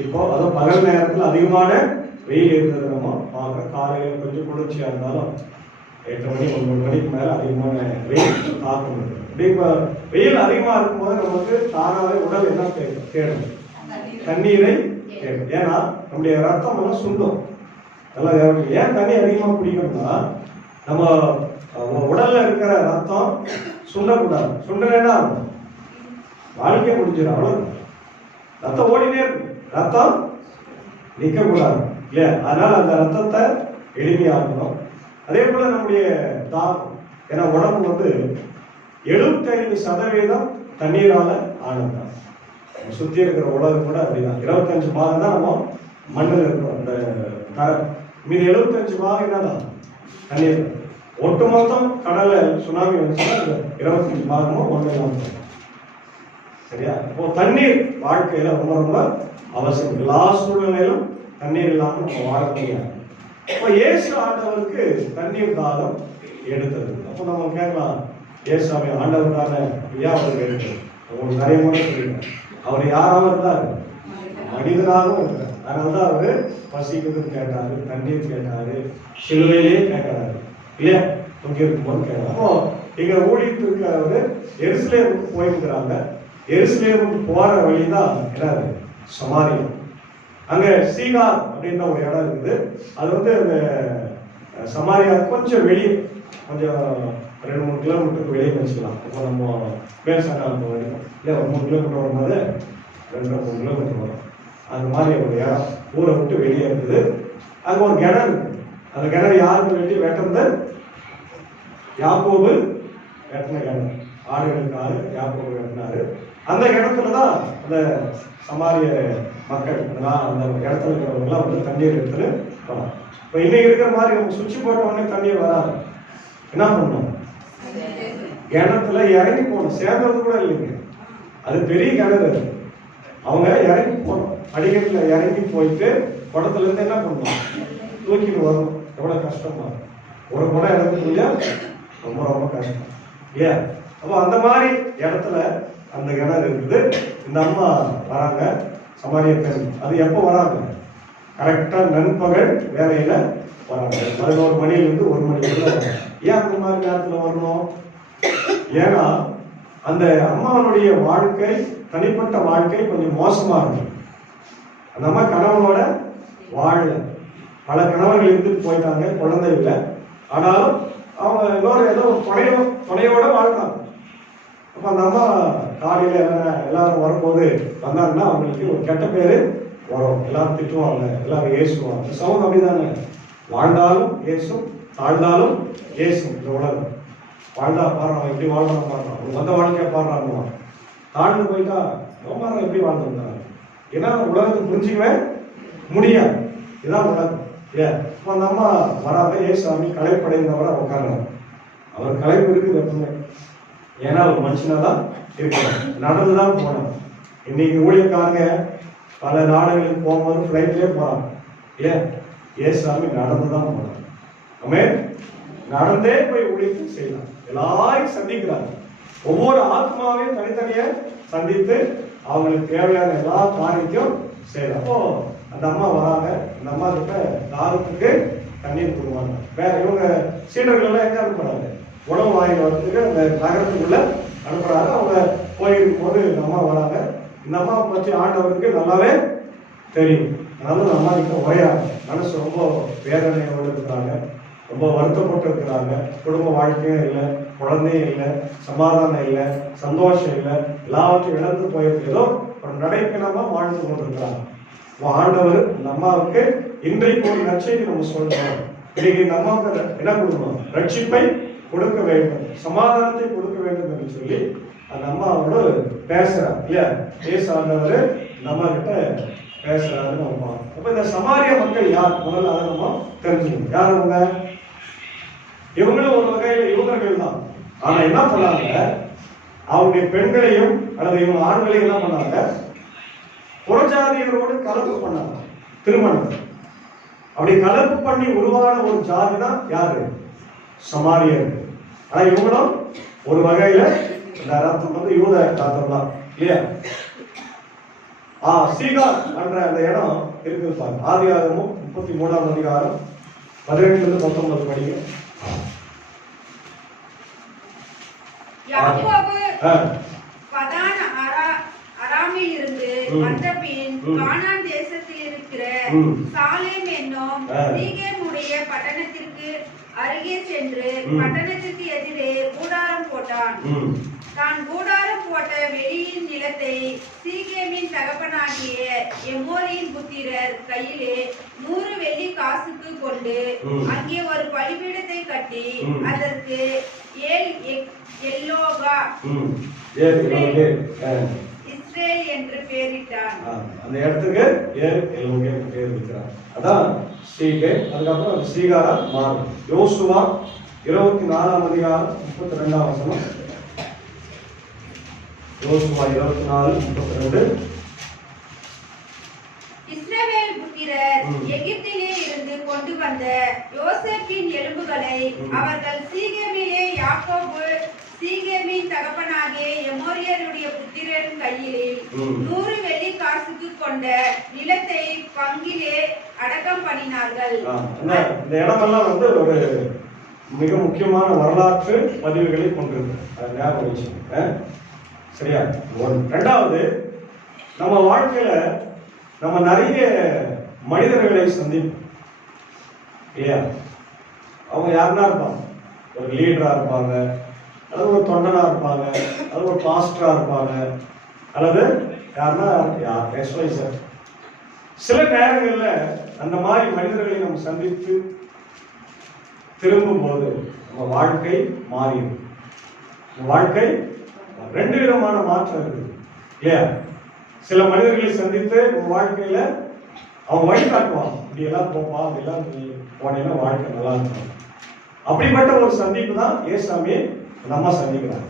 இப்போ அதுவும் பகல் நேரத்தில் அதிகமான வெயில் இருந்தது. நம்ம பார்க்க காலையில் கொஞ்சம் குளிர்ச்சியா இருந்தாலும் 8 மணி 9 மணிக்கு மேல அதிகமான வெயில் தாக்கம் இருக்கு. இப்போ வெயில் அதிகமா இருக்கும்போது நமக்கு தானாவே உடல் என்ன தேடும்? தண்ணீரை தேடும். ஏன்னா நம்முடைய ரத்தம் எல்லாம் சுண்டும். எல்லாம் ஏன் தண்ணி அதிகமா குடிக்கணும்னா நம்ம உடல்ல இருக்கிற ரத்தம் சுண்டக்கூடாது. சுண்டலைன்னா வாழ்க்கை முடிஞ்சிடும். அவ்வளவு ரத்தம் ஓடினே இருக்கு, ரத்தம் நிக்க கூடாது இல்லையா? அதனால அந்த ரத்தத்தை எளிமையாகணும். அதே போல நம்முடைய தாகம், ஏன்னா உடம்பு வந்து 75% தண்ணீரால ஆனதுதான். சுத்தி இருக்கிற உலகம் கூட அப்படிதான். 25 பாகம் தான் நம்ம மண்ணில் இருக்கிறோம். அந்த கரை மீது 75 பாகம் என்னதான் தண்ணீர். ஒட்டுமொத்தம் கடல்ல சுனாமி வந்துச்சுன்னா 25 பாகமும் ஒன்றும். சரியா? இப்போ தண்ணீர் வாழ்க்கையில ரொம்ப ரொம்ப அவசியம். எல்லா சூழ்நிலையிலும் தண்ணீர் இல்லாமல் நம்ம வாழ முடியாது. இப்போ இயேசு ஆண்டவருக்கு தண்ணீர் தாகம் எடுத்தது. அப்போ நம்ம கேட்கலாம், இயேசுவை ஆண்டவர் தானே ஐயா அவருக்கு எடுத்தது? உங்களுக்கு நிறைய முறை சொல்லியிருக்கேன். அவர் யாராவது இருந்தார்? மனிதனாகவும் இருக்கிறார். அதனாலதான் அவரு பசிக்குதுன்னு கேட்டாரு, தண்ணீர் கேட்டாரு, சிலுவையிலே கேட்டாரு இல்லையா? தூக்கி இருக்கும்போது கேட்டாரு. அப்போ இங்க ஊழியத்துக்கு அவரு எருசலேமுக்கு போயிருக்கிறாங்க. எருசலேமுக்கு போற வழிதான் என்னது? சமாரியா. அங்க சீகார் அப்படின்ற ஒரு இடம் இருக்குது. அது வந்து அந்த சமாரியா கொஞ்சம் வெளியே, கொஞ்சம் 2-3 கிலோமீட்டருக்கு வெளியே வச்சுக்கலாம். இப்போ நம்ம பேசாங்க வரைக்கும் இல்லை, ஒரு 3 கிலோமீட்டர் வரும்போது 2-3 கிலோமீட்டர் வரும். அந்த மாதிரி ஒரு இடம் ஊரை விட்டு வெளியே இருக்குது. அங்க ஒரு கிணறு இருக்கு. அந்த கிணறு யாருக்கு வெட்டி வெட்டினது? யாக்கோபு வெட்டின கிணறு. ஆடுகளுக்காக யாக்கோபு வெட்டினாரு. அந்த கிணத்துலதான் அந்த சமாரிய மக்கள் அந்த இடத்துல இருக்கிறவங்கலாம் வந்து தண்ணீர் எடுத்துட்டு போனாங்க. இப்போ இன்னைக்கு இருக்கிற மாதிரி அவங்க சுவிட்ச் போட்ட உடனே தண்ணீர் வராது. என்ன பண்ணணும்? கிணத்துல இறங்கி போகணும். சேர்ந்தது கூட இல்லைங்க, அது பெரிய கிணறு. அவங்க இறங்கி போகணும். அடிக்கட்டில் இறங்கி போயிட்டு குடத்துல இருந்து என்ன பண்ணணும்? தூக்கிட்டு வரணும். எவ்வளவு கஷ்டமா ஒரு குடம் இறங்குறது இல்லையா? ரொம்ப ரொம்ப கஷ்டம் இல்லையா? அப்போ அந்த மாதிரி இடத்துல அந்த கிணறு இருக்குது. இந்த அம்மா வராங்க. சமாரிய பெண். அது எப்போ வராங்க? கரெக்டா நண்பகல் வேலையில வராங்க. 11 மணிலிருந்து 1 மணிக்குள்ள வராங்க. ஏன் அந்த மாதிரி நேரத்துல வரணும்? ஏன்னா அந்த அம்மாவுடைய வாழ்க்கை, தனிப்பட்ட வாழ்க்கை கொஞ்சம் மோசமா இருக்கு. அந்த அம்மா கணவனோட வாழல. பல கணவர்கள் இருந்துட்டு போயிட்டாங்க, குழந்தை இல்லை. ஆனாலும் அவங்க இன்னொரு ஏதோ துணையோட வாழ்ந்தாங்க. அப்ப அந்த அம்மா காலையில எல்லாரும் வரும்போது வந்தாங்கன்னா அவங்களுக்கு ஒரு கெட்ட பேரு வரும். எல்லாரும் திட்டுவாங்க, எல்லாரும் ஏசுவாங்க. சவுண்ட் அப்படிதானே. வாழ்ந்தாலும் ஏசும், தாழ்ந்தாலும் ஏசும். இந்த உலகம் வாழ்ந்தா பாடுறான், எப்படி வாழ்றான் பாடுறான், வந்த வாழ்க்கையா பாடுறாங்க. தாழ்ந்து போயிட்டா ரோமாரம் எப்படி வாழ்ந்துருந்தாங்க. ஏன்னா உலகத்தை புரிஞ்சிக்கவே முடியாது. இதுதான் உலகம். இப்போ அந்த அம்மா வராத ஏசாமி களைப்படைந்தவரை உட்கார்றாங்க. அவர் களைப்பு இருக்குது எப்பவுமே. ஏன்னா ஒரு மனுஷனா தான் இருக்கிறார், நடந்துதான் போனார். இன்னைக்கு ஊழியக்காரங்க பல நாடுகளுக்கு போகும்போது ஃப்ளைட்லேயே போறாங்க இல்லையா? ஏசாமி நடந்துதான் போனார். ஆமே, நடந்தே போய் ஊழியத்தை செய்யலாம். எல்லாரையும் சந்திக்கிறாங்க. ஒவ்வொரு ஆத்மாவையும் தனித்தனியா சந்தித்து அவங்களுக்கு தேவையான எல்லா காரியத்தையும் செய்யலாம். அப்போ அந்த அம்மா வராங்க. அந்த அம்மா கிட்ட தாகத்துக்கு தண்ணீர் கொடுவாங்க. வேற இவங்க சீடர்கள் எல்லாம் எங்க அனுப்புறாங்க? உணவு வாங்கி வரதுக்கு அந்த நகரத்துக்குள்ள அனுப்புறாங்க. அவங்க போயிருக்கும் போது இந்த அம்மா வராங்க. இந்த அம்மா பற்றி ஆண்டவருக்கு நல்லாவே தெரியும். அதனால அந்த அம்மா கிட்ட உரையாங்க. மனசு ரொம்ப வேதனையோடு இருக்கிறாங்க, ரொம்ப வருத்தப்பட்டு இருக்கிறாங்க. குடும்ப வாழ்க்கையும் இல்லை, குழந்தையும் இல்லை, சமாதானம் இல்லை, சந்தோஷம் இல்லை, எல்லாவற்றையும் இழந்து போயிருக்கு. ஏதோ ஒரு நடைப்பினமா வாழ்ந்து கொண்டிருக்கிறாங்க. ஆண்டவர் இந்த அம்மாவுக்கு இன்றைக்கு ஒரு நற்செய்தி நம்ம சொல்றோம். இன்னைக்கு இந்த அம்மாவுக்கு என்ன கொடுக்கணும்? ரட்சிப்பை கொடுக்க வேண்டும், சமாதானத்தை கொடுக்க வேண்டும் என்று சொல்லி அந்த அம்மாவோட பேசுறாரு இல்லையா? ஆண்டவர் இந்த அம்மா கிட்ட பேசுறாருன்னு அம்மா. அப்ப இந்த சமாரிய மக்கள் யார்? முதல்ல அதை நம்ம தெரிஞ்சுக்கணும். யார் அவங்க? இவங்களும் ஒரு வகையில யூதர்கள் தான். ஆனா என்ன பண்ணாங்க? அவருடைய பெண்களையும் அல்லது இவங்க ஆண்களையும் என்ன பண்ணாங்க? புறஜாதியரோடு கலப்பு பண்ணாங்க திருமணம். அப்படி கலப்பு பண்ணி உருவான ஒரு ஜாதி தான் யாரு? சமாரியர். ஆனா இவங்களும் ஒரு வகையில இந்த ரத்தம் வந்து யூத ரத்தம் தான் இல்லையா? சீகார் என்ற அந்த இடம் இருக்குது பாருங்க. ஆதியாகமம் 33ஆம் அதிகாரம் 18-19 படிங்க. அராமில் இருந்து வந்த பின் கானான் தேசத்தில் இருக்கிற சாலேம் என்னும் சீகேமுடைய பட்டணத்திற்கு அருகே சென்று பட்டணத்திற்கு எதிரே கூடாரம் போட்டான். தான் கூடாரம் போட்ட வெளியின் நிலத்தை சீகேமின் தகப்பனாகிய எமோரியின் புத்திரர் கையிலே 100 வெள்ளி காசுக்கு கொண்டு அங்கே ஒரு பலிபீடத்தை கட்டி அதற்கு இஸ்ரேல் என்று பெயரிட்டான். அந்த இடத்துக்கு பேர் வைக்கிறார். அதான் சீகே. அதுக்கப்புறம் சீகாரா மாறும். யோசுவா 24ஆம் அதிகாரம் 32ஆம் வசனம். யோசுவா 24:32. இஸ்ரவேல் புத்திரர் எகிப்திலே இருந்து கொண்டு வந்த யோசேப்பின் எலும்புகளை அவர்கள் சீகேமிலே யாக்கோபு சீகேமின் தகப்பனாகிய எமோரியருடைய புத்திரரின் கையிலே 100 வெள்ளி காசுக்கு கொண்ட நிலத்தை பங்கிலே அடக்கம் பண்ணினார்கள். இந்த இடமெல்லாம் வந்து ஒரு மிக முக்கியமான வரலாற்று பதிவுகளை கொண்டிருக்கு. சரியா? ரெண்டாவது, நம்ம வாழ்க்கையில நம்ம நிறைய மனிதர்களை சந்திப்போம் இல்லையா? அவங்க யாருன்னா இருப்பாங்க, ஒரு லீடரா இருப்பாங்க, அல்லது ஒரு தொண்டனா இருப்பாங்க, அல்லது ஒரு பாஸ்டரா இருப்பாங்க, அல்லது யாருன்னா சார். சில நேரங்கள்ல அந்த மாதிரி மனிதர்களை நம்ம சந்தித்து திரும்பும் போது நம்ம வாழ்க்கை மாறிடும். வாழ்க்கை 2 விதமான மாற்றம் இருக்குது இல்லையா? சில மனிதர்களை சந்தித்து உங்க வாழ்க்கையில அவங்க வழி காட்டுவாங்க. இப்படி எல்லாம் போப்பா, அப்படிலாம் போனீங்கன்னா வாழ்க்கை நல்லா இருக்கும். அப்படிப்பட்ட ஒரு சந்திப்பு தான் ஏசாமி நம்ம சந்திக்கிறாங்க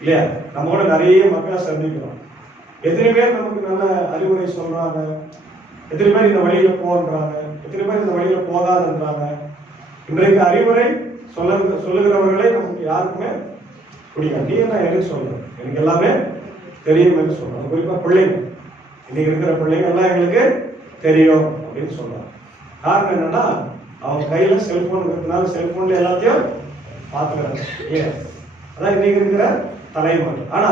இல்லையா? நம்ம கூட நிறைய மக்களை சந்திக்கிறோம். எத்தனை பேர் நமக்கு நல்ல அறிவுரை சொல்றாங்க, எத்தனை பேர் இந்த வழியில போன்றாங்க, எத்தனை பேர் இந்த வழியில போகாதுன்றாங்க. இன்றைக்கு அறிவுரை சொல்லுகிறவர்களே நமக்கு யாருக்குமே பிடிக்கும். நீ நான் எனக்கு சொல்றேன், எனக்கு எல்லாமே தெரியும் என்று சொல்றேன். குறிப்பா பிள்ளைங்க இன்னைக்கு இருக்கிற பிள்ளைங்க எல்லாம் எங்களுக்கு தெரியும் அப்படின்னு சொல்றாங்க. காரணம் என்னன்னா அவங்க கையில செல்போன் இருக்கிறதுனால செல்போன்ல எல்லாத்தையும் பார்த்துக்கிறாங்க இல்லையா? அதான் இன்னைக்கு இருக்கிற தலைமுறை. ஆனா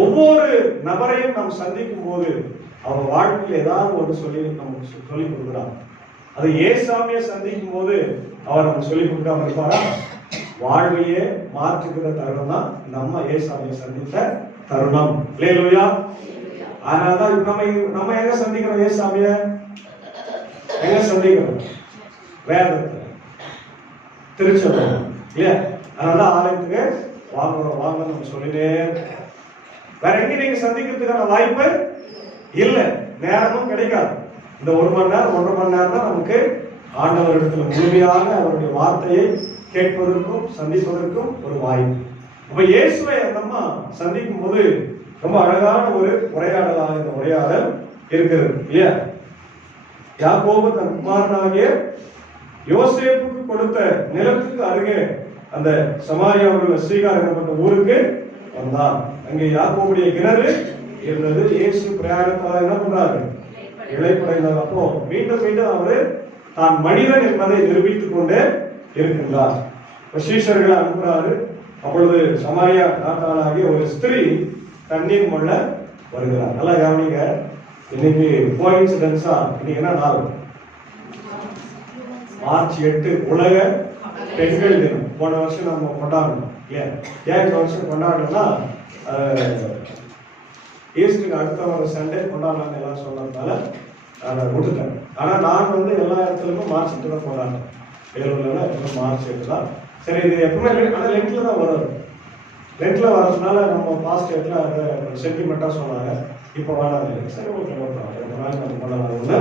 ஒவ்வொரு நபரையும் நாம் சந்திக்கும் போது அவங்க வாழ்க்கையில் ஏதாவது ஒன்று சொல்லி நமக்கு சொல்லி கொடுக்குறாங்க. அது ஏசாமியை சந்திக்கும் போது அவர் நமக்கு சொல்லி கொடுக்காம இருப்பாரா? வாழ்வையே மாற்றுகிற தருணம் தான் நம்ம ஏசாமியை சந்தித்த தருணம். அல்லேலூயா. அதனாலதான் நம்ம எங்க சந்திக்கிறோம்? ஏசாமிய எங்க சந்திக்கிறோம்? வேதத்துல, திருச்சபை இல்லையா? அதனால ஆலயத்துக்கு வாங்க நம்ம சொல்லிட்டே. வேற எங்க நீங்க சந்திக்கிறதுக்கான வாய்ப்பு இல்ல, நேரமும் கிடைக்காது. இந்த 1 மணி நேரம் 1.5 மணி நேரம் தான் நமக்கு ஆண்டவரிடத்துல முழுமையாக அவருடைய வார்த்தையை கேட்பதற்கும் சந்திப்பதற்கும் ஒரு வாய்ப்பு. அப்ப இயேசுவை நம்ம சந்திக்கும் போது ரொம்ப அழகான ஒரு உரையாடலாக இந்த உரையாடல் இருக்கிறது இல்லையா? யாக்கோபு தன் குமாரனாகிய யோசேப்புக்கு கொடுத்த நிலத்துக்கு அருகே அந்த சமாரியாவில் சீகார் எனப்பட்ட ஊருக்கு வந்தான். அங்கே யாக்கோபுடைய கிணறு இருந்தது. இயேசு பிரயாணத்தால் என்ன பண்றாரு? இளைப்படைந்தார். அப்போ மீண்டும் மீண்டும் அவரு தான் மனிதன் என்பதை நிரூபித்துக் கொண்டே இருக்கின்றார். சீஷர்களை அனுப்புறாரு. அப்பொழுது சமாரியா நாட்டாளாகிய ஒரு ஸ்திரீ தண்ணீர் கொள்ள வருகிறார். நல்லா கவனிங்க. இன்னைக்கு கோயின்சிடன்ஸா இன்னைக்கு என்ன நாள்? மார்ச் 8 உலக பெண்கள் தினம். போன வருஷம் நம்ம கொண்டாடணும். ஏன் இந்த வருஷம் கொண்டாடணும்னா ஈஸ்டருக்கு அடுத்த வர சண்டே கொண்டாடலாம்னு எல்லாம் சொன்னதுனால அதை விட்டுட்டேன். ஆனா நான் எல்லா இடத்துலயுமே மார்ச் 8 தான் கொண்டாடுறேன். வேலூர்ல மார்ச் 8 தான். சரி, இது எப்பவுமே ஆனால் லென்ட்ல தான் வரும். லென்ட்ல வர்றதுனால நம்ம பாஸ்ட் டேட்ல அதை சென்டிமெண்டா சொன்னாங்க. இப்போ வேணாம். சரி, ஓகே, ரொம்ப நாள் நம்ம கொண்டாடலாம்னு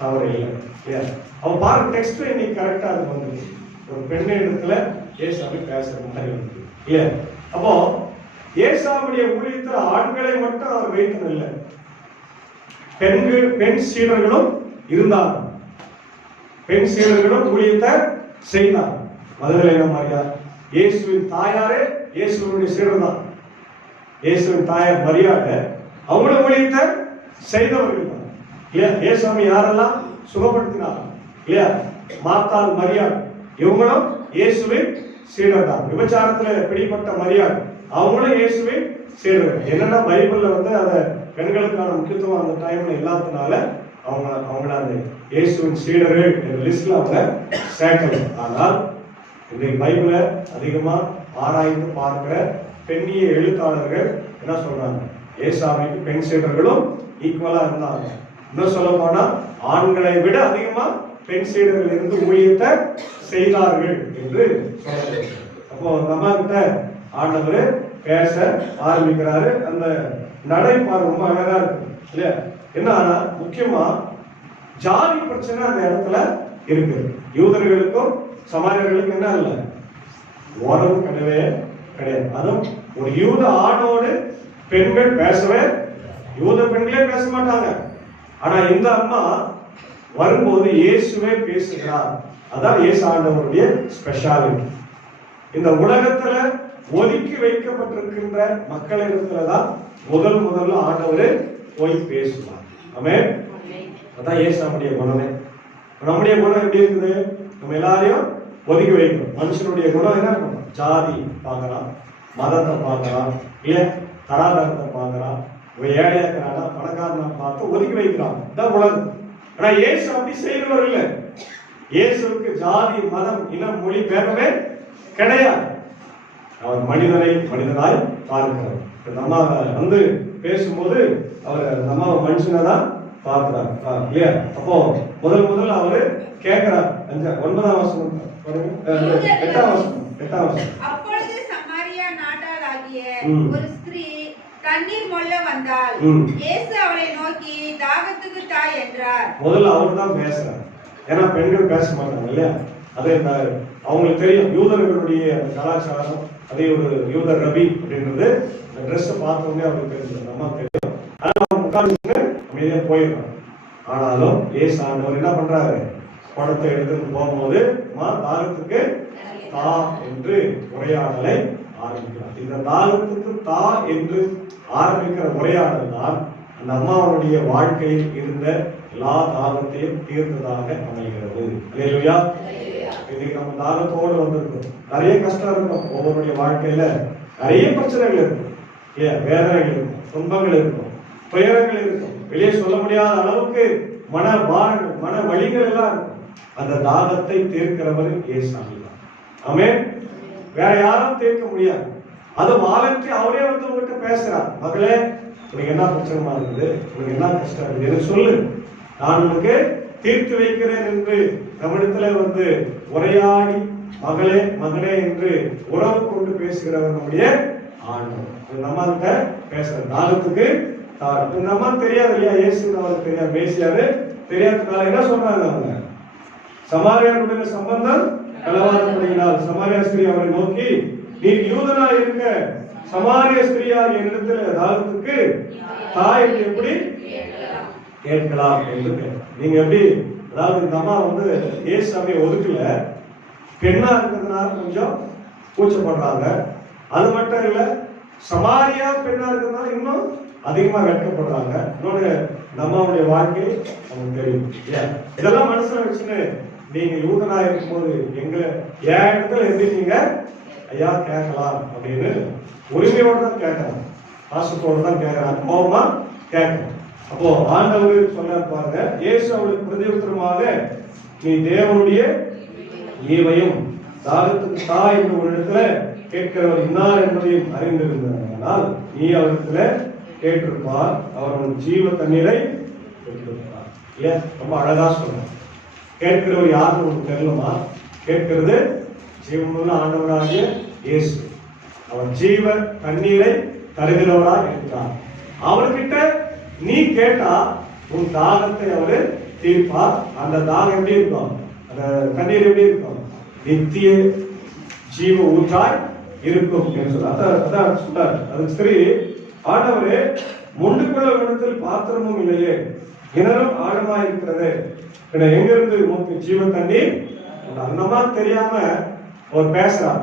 தவறு இல்லை இல்லையா? அவன் பாருங்க, டெக்ஸ்ட் இன்னைக்கு கரெக்டா இருக்கு. வந்து ஒரு பெண் இடத்துல ஏசாமி பேசுற மாதிரி வந்து இல்லையா? அப்போ ஏசாமியுடைய ஊழியத்தில் ஆண்களை மட்டும் அவர் வைத்ததில்லை, பெண் சீடர்களும் இருந்தார். பெண் சீடர்களும் ஊழியத்தை செய்தார். மதுரையில மரியா இயேசுவின் தாயாரே இயேசுவினுடைய சீடர் தான். இயேசுவின் தாயார் மரியாதை அவங்களும் ஊழியத்தை செய்தவர்கள் தான் இல்லையா? ஏசாமி யாரெல்லாம் சுகப்படுத்தினார் இல்லையா? மாத்தாள் மரியாள் இவங்களும் இயேசுவின் சீடர் தான். விபச்சாரத்துல பிடிப்பட்ட மரியாள் அவங்களும் இயேசுவின் சீடர்கள். என்னன்னா பைபிள்ல அதை பெண்களுக்கான முக்கியத்துவம் அந்த டைம்ல இல்லாததுனால அவங்கள அந்த இயேசுவின் சீடர்கள் லிஸ்ட்ல அவங்க சேர்க்கல. ஆனால் இன்றைக்கு பைபிள அதிகமா ஆராய்ந்து பார்க்கிற பெண்ணிய எழுத்தாளர்கள் என்ன சொல்றாங்க? ஏசாமிக்கு பெண் சீடர்களும் ஈக்குவலா இருந்தாங்க. இன்னும் சொல்ல போனா ஆண்களை விட அதிகமா பெண் சீடர்கள் இருந்து ஊழியத்தை செய்தார்கள் என்று சொல்றாங்க. அப்போ நம்ம கிட்ட ஆண்டவர் பேச ஆரம்பிக்கிறாரு. அந்த நடைபாடு ரொம்ப அழகா இருக்கு இல்லையா? என்ன முக்கியமா ஜாதி பிரச்சனை அந்த இடத்துல இருக்கு. யூதர்களுக்கும் சமாரியர்களுக்கும் என்ன இல்லை, உறவு கிடையவே கிடையாது. அதுவும் ஒரு யூத ஆணோடு பெண்கள் பேசவே, யூத பெண்களே பேச மாட்டாங்க. ஆனா இந்த அம்மா வரும்போது இயேசுவே பேசுகிறார். அதான் இயேசு ஆண்டவருடைய ஸ்பெஷாலிட்டி. இந்த உலகத்துல ஒதுக்கி வைக்கப்பட்டிருக்கின்ற மக்களிடத்துலதான் முதல்ல ஆண்டவரு போய் பேசுவார். ஆமென். அதான் இயேசு நம்முடைய குணமே. நம்முடைய குணம் எப்படி இருக்குது? நம்ம எல்லாரையும் ஒதுக்கி வைக்கணும். மனுஷனுடைய குணம் என்ன? ஜாதி பார்க்கலாம், மதத்தை பார்க்கலாம், இல்ல தராதரத்தை பார்க்கலாம், ஏழையா இருக்கிறானா பணக்காரனா பார்த்து ஒதுக்கி வைக்கிறான். இதான் உலகம். ஆனா இயேசு அப்படி செய்கிறவர் இல்லை. இயேசுக்கு ஜாதி மதம் இனம் மொழி பேரவே கிடையாது. அவர் மனிதனை மனிதனாய் பார்க்கிறார். நம்ம பேசும்போது அவர் நம்ம மனுஷனை தான் பார்க்கிறார் இல்லையா? அப்போ முதல்ல அவரு கேட்கிறார். 9ஆம் வசனம், 8ஆம் வசனம். அப்பொழுது சமாரியா நாட்டாளாகிய ஒரு ஸ்திரீ தண்ணீர் மொள்ள வந்தாள். இயேசு அவளை நோக்கி தாகத்துக்கு தா என்றார். முதல்ல அவர் தான் பேசுறார். ஏன்னா பெண்கள் பேச மாட்டாங்க இல்லையா? அதே அவங்களுக்கு தெரியும் யூதர்களுடைய கலாச்சாரம். அதே ஒரு யூதர் ரபி அப்படின்றது இந்த ட்ரெஸ் பார்த்தோன்னே அவருக்கு தெரிஞ்சது, நம்ம தெரியும். ஆனா முக்கால் அமைதியா போயிடுறாங்க. ஆனாலும் ஏசு ஆண்டவர் என்ன பண்றாரு? படத்தை எடுத்துட்டு போகும்போது தாகத்துக்கு தா என்று உரையாடலை ஆரம்பிக்கிறார். இந்த தாகத்துக்கு தா என்று ஆரம்பிக்கிற உரையாடல் தான் அந்த அம்மாவுடைய வாழ்க்கையில் இருந்த எல்லா தாகத்தையும் தீர்த்ததாக அமைகிறது. அல்லேலூயா. இன்னைக்கு நம்ம தாகத்தோடு வந்திருக்கோம். நிறைய கஷ்டம் இருக்கும், ஒவ்வொருடைய வாழ்க்கையில நிறைய பிரச்சனைகள் இருக்கும், வேதனைகள் இருக்கும், துன்பங்கள் இருக்கும், துயரங்கள் இருக்கும், வெளியே சொல்ல முடியாத அளவுக்கு மன பாரங்கள், மன வலிகள் எல்லாம் இருக்கும். அந்த தாகத்தை தீர்க்கிறவர் இயேசுதான். ஆமென். வேற யாரும் தீர்க்க முடியாது. அது வாலண்டரி அவரே வந்து உங்ககிட்ட பேசுறார். மகளே, உனக்கு என்ன பிரச்சனைமா இருக்குது, உனக்கு என்ன கஷ்டம் இருக்குது எனக்கு சொல்லு, நான் உனக்கு தீர்த்து வைக்கிறேன் என்று நம்மிடத்துல வந்து உரையாடி மகளே மகனே என்று உறவு கொண்டு பேசுகிறவர் நம்முடைய ஆண்டவர். நம்ம கிட்ட பேசுற தாகத்துக்கு நம்ம தெரியாது இல்லையா, இயேசு அவருக்கு தெரியாது, மேசியாரு தெரியாததுனால என்ன சொல்றாங்க, அவங்க சமாரியாருடைய சம்பந்தம் கலவாதப்படுகிறார். சமாரியா ஸ்திரீ அவரை நோக்கி, நீ யூதனா இருக்க சமாரிய ஸ்திரீயா என்னிடத்துல தாகத்துக்கு தாய் எப்படி கேட்கலாம் என்று நீங்க எப்படி, அதாவது இந்த அம்மா வந்து இயேசு அவையை ஒதுக்கல, பெண்ணா இருக்கிறதுனால கொஞ்சம் கூச்சப்படுறாங்க. அது மட்டும் இல்ல, சமாரியா பெண்ணா இருக்கிறதுனால இன்னும் அதிகமா வெட்கப்படுறாங்க. இன்னொன்னு நம்மளுடைய வாழ்க்கை நமக்கு தெரியும். இதெல்லாம் மனசுல வச்சுன்னு நீங்க யூதனா இருக்கும்போது எங்க என் இடத்துல எப்படி நீங்க ஐயா கேட்கலாம் அப்படின்னு உரிமையோட தான் கேட்கலாம், பாசத்தோடு தான் கேட்கறாங்க, கோபமா கேட்கலாம். அப்போ ஆண்டவர் சொன்னார் பாருங்க, இயேசு அவளுக்கு பிரதியுத்தரமாக, நீ தேவனுடைய ஈவையும் தாகத்துக்கு தாய் என்று ஒரு இடத்துல கேட்கிறவர் இன்னார் என்பதையும் அறிந்திருந்தால் நீ அவரிடத்துல கேட்டிருப்பார், அவர் உன் ஜீவ தண்ணீரை பெற்றிருப்பார். இல்லையா? ரொம்ப அழகா சொல்ற. கேட்கிறவர் யாருன்னு உங்களுக்கு தெரியணுமா? கேட்கிறது ஜீவனுள்ள ஆண்டவராகிய இயேசு. அவர் ஜீவ தண்ணீரை தருகிறவராக இருக்கிறார். அவர்கிட்ட நீ கேட்டா உன் தாகத்தை அவரு தீர்ப்பார். அந்த தாகம் எப்படி இருக்கும், அந்த தண்ணீர் எப்படி இருக்கும், நித்திய ஜீவ ஊற்றாய் இருக்கும் என்று சொல்றார். சொல்றார் அது சரி, ஆண்டவரே முண்டுக்குள்ள இடத்தில் பாத்திரமும் இல்லையே, கிணறும் ஆழமா இருக்கிறது, எங்க இருந்து உனக்கு ஜீவ தண்ணீர்? அந்த மாதிரி தெரியாம அவர் பேசுறார்.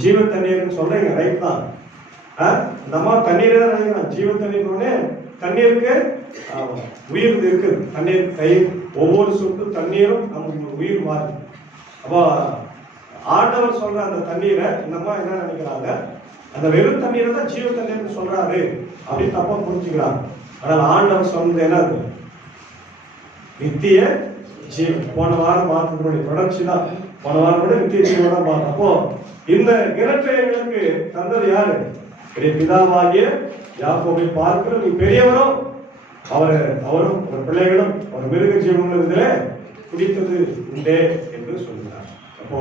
ஜீவ தண்ணீர்னு சொல்றீங்க, ரைட் தான். இந்த அம்மா தண்ணீரே தான் நினைக்கிறான். ஜீவ தண்ணீர் தண்ணீருக்கு உயிர் இருக்குது. தண்ணீர் கை ஒவ்வொரு சொட்டு தண்ணீரும் நமக்கு உயிர் மாறுது. அப்போ ஆண்டவர் சொல்ற அந்த தண்ணீரை இந்த அம்மா என்ன நினைக்கிறாங்க, அந்த வெறும் தண்ணீரை தான் ஜீவ தண்ணீர்னு சொல்றாரு அப்படின்னு தப்பா புரிஞ்சுக்கிறாங்க. ஆனால் ஆண்டவர் சொன்னது என்னது, நித்திய ஜீவன். போன வாரம் பார்த்ததுடைய தொடர்ச்சி தான். போன வாரம் கூட நித்திய ஜீவன் தான் பார்த்தோம். அப்போ இந்த கிணற்றை எங்களுக்கு தந்தது யாரு? பிதாவாகிய யாக்கோபை பார்க்கிற நீ பெரியவரும் அவரும் ஒரு பிள்ளைகளும் ஒரு மிருக ஜீவன்ல குடித்தது உண்டே என்று சொல்கிறார். அப்போ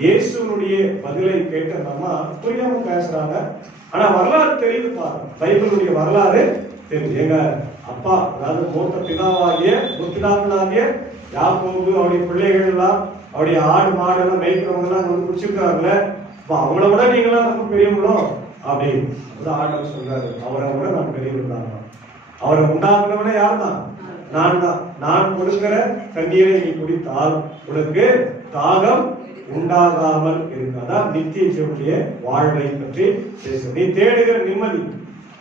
இயேசுனுடைய பதிலை கேட்ட அம்மா புரியாம பேசுறாங்க. ஆனா வரலாறு தெரியுது பாருங்க, பைபிளுடைய வரலாறு தெரியுது. எங்க அப்பா, அதாவது மூத்த பிதாவாகிய முற்பிதாக்களாகிய யாக்கோபு அவருடைய பிள்ளைகள் எல்லாம், அவருடைய ஆடு மாடு எல்லாம் மேய்க்கிறவங்க எல்லாம் வந்து குடிச்சிருக்காங்கல்ல, அவங்கள விட நீங்களாம் ரொம்ப பெரியவங்களோ அப்படின்னு ஆண்டவர் சொல்றாரு. அவரை விட நான் பெரியவர் தான். அவரை உண்டாக்குறவனே யார் தான்? நான் தான். நான் கொடுக்கிற தண்ணீரை நீ குடித்தால் உனக்கு தாகம் உண்டாகாமல் இருக்காதான் நித்திய ஜீவனுடைய வாழ்வை பற்றி பேச. நீ தேடுகிற நிம்மதி,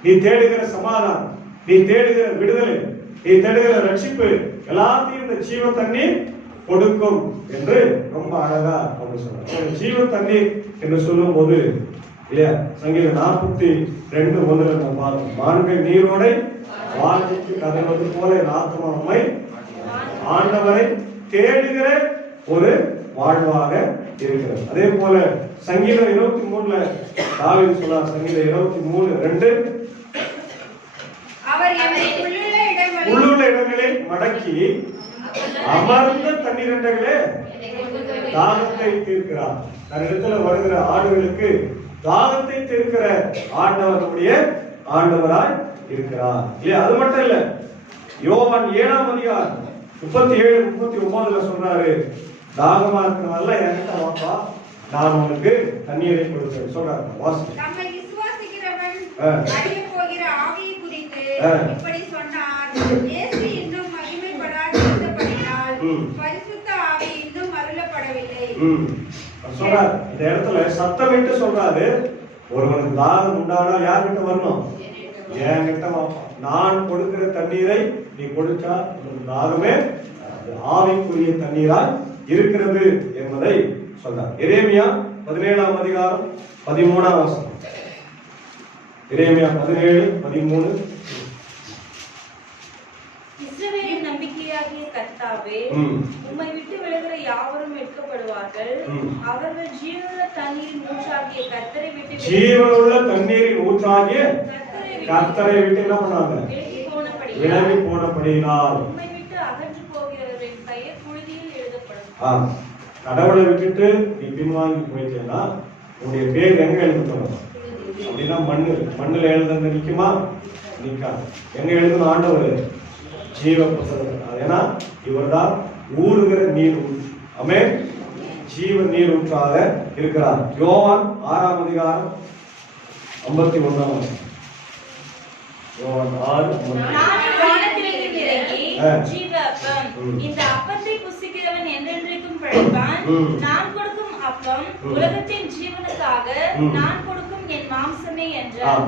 நீ தேடுகிற சமாதானம், நீ தேடுகிற விடுதலை, நீ தேடுகிற ரட்சிப்பு எல்லாத்தையும் இந்த ஜீவ தண்ணீர் கொடுக்கும் என்று ரொம்ப அழகா அவங்க சொல்றாங்க. ஜீவ தண்ணீர் என்று சொல்லும் போது இல்லையா, சங்கீதம் 42:1 நம்ம பார்த்தோம், மான்கள் நீரோடை வாழ்க்கைக்கு கதவது போல ஆத்மாவை ஆண்டவரை தேடுகிற ஒரு வாழ்வாக இருக்கிறது. அதே போல சங்கீதம் 23 தாவீது சொன்னார், சங்கீதம் 23:2, உள்ளுள்ள இடங்களை மடக்கி அமர்ந்த தண்ணீரண்டங்களே தாகத்தை தீர்க்கிறார். தன்னிடத்துல வருகிற ஆடுகளுக்கு தாகத்தை தீர்க்கிற ஆண்டவர் நம்முடைய ஆண்டவராய் இருக்கிறார். இல்லையா? அது மட்டும் இல்ல, யோவான் 7:37-39 சொல்றாரு, தாகமா இருக்கிறவல்ல என்கிட்ட வாப்பா, நான் உனக்கு தண்ணீரை கொடுக்கிறேன் சொல்றாரு. வாசி. நம்மை விசுவாசிக்கிறவன் அறிய போகிற ஆவியை குறித்து இப்படி சொன்னார், இயேசு இன்னும் மகிமைப்படாதிருந்தபடியால் பரிசுத்த ஆவி இன்னும் அருளப்படவில்லை. சொல்றாரு. இந்த இடத்துல சத்தமிட்டு சொல்றாரு, ஒருவனுக்கு தாகம் உண்டானால் யார்கிட்ட வரணும்? என்கிட்ட வாப்பா, நான் கொடுக்கிற தண்ணீரை நீ கொடுத்தா உனக்கு தாகமே அது ஆவிக்குரிய தண்ணீராய் இருக்கிறது என்பதை சொன்னார். எரேமியா 17ஆம் அதிகாரம் 13ஆம் வசனம். எரேமியா 17:13. இஸ்ரவேலின் நம்பிக்கையாகிய கர்த்தாவே, உம்மை விட்டு விலகுற யாவரும் மீட்கப்படுவார்கள். அவர்கள் ஜீவனுள்ள தண்ணீரின் ஊற்றாகிய கர்த்தரை விட்டு கர்த்தரை விட்டு என்ன பண்ணாங்க? விலகி போனபடியினால் உம்மை விட்டு அகன்று போகிறவரின் பெயர் புழுதியில் எழுதப்படும். கடவுளை விட்டுட்டு நீ பின்வாங்கி போயிட்டேன்னா உன்னுடைய பேர் எங்க எழுதப்படும் அப்படின்னா மண்ணுல எழுத நிக்குமா? நிக்காது. எங்க எழுதணும்? ஆண்டவர் ஜீவ புத்தகம். ஏன்னா இவர் தான் ஊறுகிற நீர் ஊற்று. ஆமென். ஜீவ நீர் ஊற்றாக இருக்கிறார். யோவான் 6ஆம் அதிகாரம் 51ஆம் வசனம். யோவான் 6:51. ஜீவ அப்பம், இந்த அப்பத்தை புசிக்கிறவன் என்றென்றைக்கும் பிழைப்பான். நான் கொடுக்கும் அப்பம் உலகத்தின் ஜீவனுக்காக நான் கொடுக்கும் என் மாம்சமே என்றார்.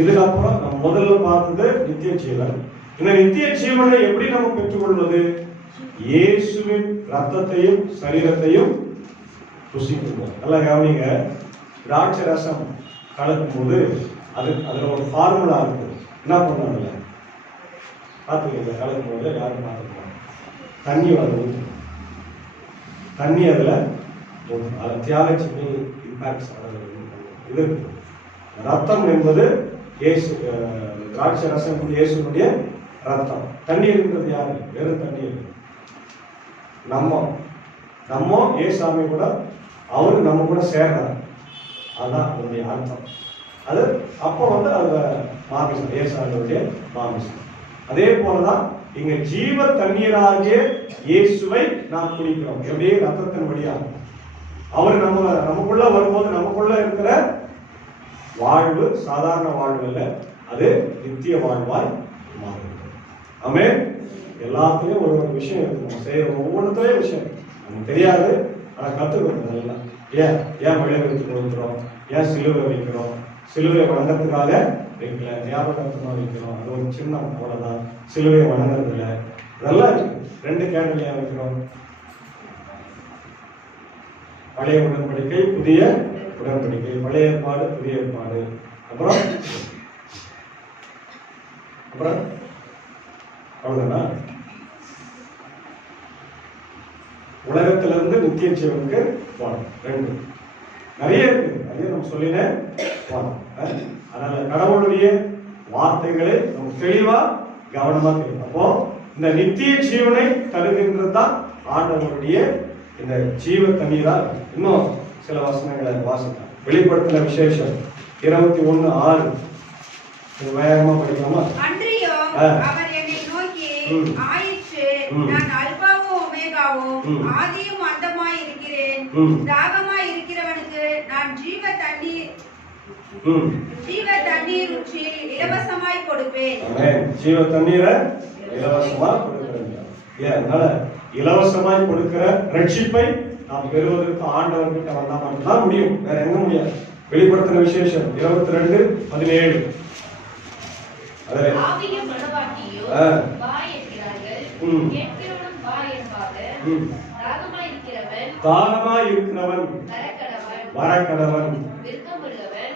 இதுக்கப்புறம் நம்ம முதல்ல பார்த்தது நித்திய ஜீவன். இந்த நித்திய ஜீவனை எப்படி நம்ம பெற்றுக்கொள்வது? இயேசுவின் ரத்தத்தையும் சரீரத்தையும் புசிக்கணும். நல்லா கவனிங்க. திராட்சை ரசம் கலக்கும் போது அதுல ஒரு ஃபார்முலா இருக்கு. என்ன பண்ணுவாங்கல்ல, பார்த்துக்கீங்க. கலக்கும் போது யாரும் பார்த்துக்கலாம். தண்ணி ஊற்றும். தண்ணி அதுல தியாகி இம்பாக்ட்ஸ் இது. ரத்தம் என்பது இயேசு, திராட்சை ரசம் இயேசுடைய ரத்தம். தண்ணீர் இருக்கிறது யாரு? வெறும் தண்ணீர். நம்ம ஏசாமி கூட அவரு நம்ம கூட சேர்றாரு. அதுதான் அதனுடைய அர்த்தம். அது அப்போ அது மாமிசம், ஏசாமியுடைய மாமிசம். அதே போலதான் இங்க ஜீவ தண்ணீராகிய இயேசுவை நாம் குடிக்கிறோம். எப்படியே ரத்தத்தின் வழியாக அவர் நமக்குள்ள வரும்போது நமக்குள்ள இருக்கிற வாழ்வு சாதாரண வாழ்வு அல்ல, அது நித்திய வாழ்வாய் மாறுகிறது. ஆமென். எல்லாத்துலயும் ஒரு விஷயம் இருக்கு. நம்ம செய்யற ஒவ்வொன்றுத்துலயும் விஷயம் நமக்கு தெரியாது, ஆனா கத்துக்கணும். அதெல்லாம் ஏன் விளைவித்து கொடுக்கிறோம், ஏன் சிலுவை வைக்கிறோம், சிலுவை வணங்கத்துக்காக வைக்கல, ஞாபகத்துக்காக வைக்கிறோம். அது ஒரு சின்ன போலதான். சிலுவை வணங்குறது இல்லை. இதெல்லாம் இருக்கு. 2 கேண்டல் ஏன் வைக்கிறோம்? பழைய உடன்படிக்கை, புதிய உடன்படிக்கை. பழைய ஏற்பாடு, புதிய ஏற்பாடு. அப்புறம் அவ்வளவுதானா? உலகத்திலிருந்து நித்திய ஜீவனுக்கு போனோம். 2 நிறைய இருக்கு. நிறைய நம்ம சொல்லினேன் போனோம். அதனால கடவுளுடைய வார்த்தைகளை நம்ம தெளிவா கவனமா தெரியும். அப்போ இந்த நித்திய ஜீவனை தருகின்றது தான் ஆண்டவருடைய இந்த ஜீவ தண்ணீரா. இன்னும் சில வசனங்களை வாசிக்கலாம். வெளிப்படுத்தின விசேஷம் 21:6. வேகமா படிக்கலாமா? அன்றியோ அவர் என்னை நோக்கி, ஆயிற்று, நான் அல்பாவும் ஒமேகாவும் ஆதியும் அந்தமாய் இருக்கிறேன். தாகமாய் இருக்கிறவனுக்கு நான் ஜீவ தண்ணீர் ஊற்றி இலவசமாய் கொடுப்பேன். ஜீவ தண்ணீரை இலவசமா கொடுக்கிறேன். அதனால இலவசமாய் கொடுக்கிற ரட்சிப்பை நாம் பெறுவதற்கு ஆண்டவர்கிட்ட வந்தா மட்டும்தான் முடியும். வேற எங்க முடியாது. வெளிப்படுத்தின விசேஷம் 22:17. ஆவியும் மனவாட்டியும் வாய் என்கிறார்கள், கேட்கிறவனும் வாய் என்பார்கள். தாகமாய் இருக்கிறவன் வரக்கடவன், விருப்பமுள்ளவன்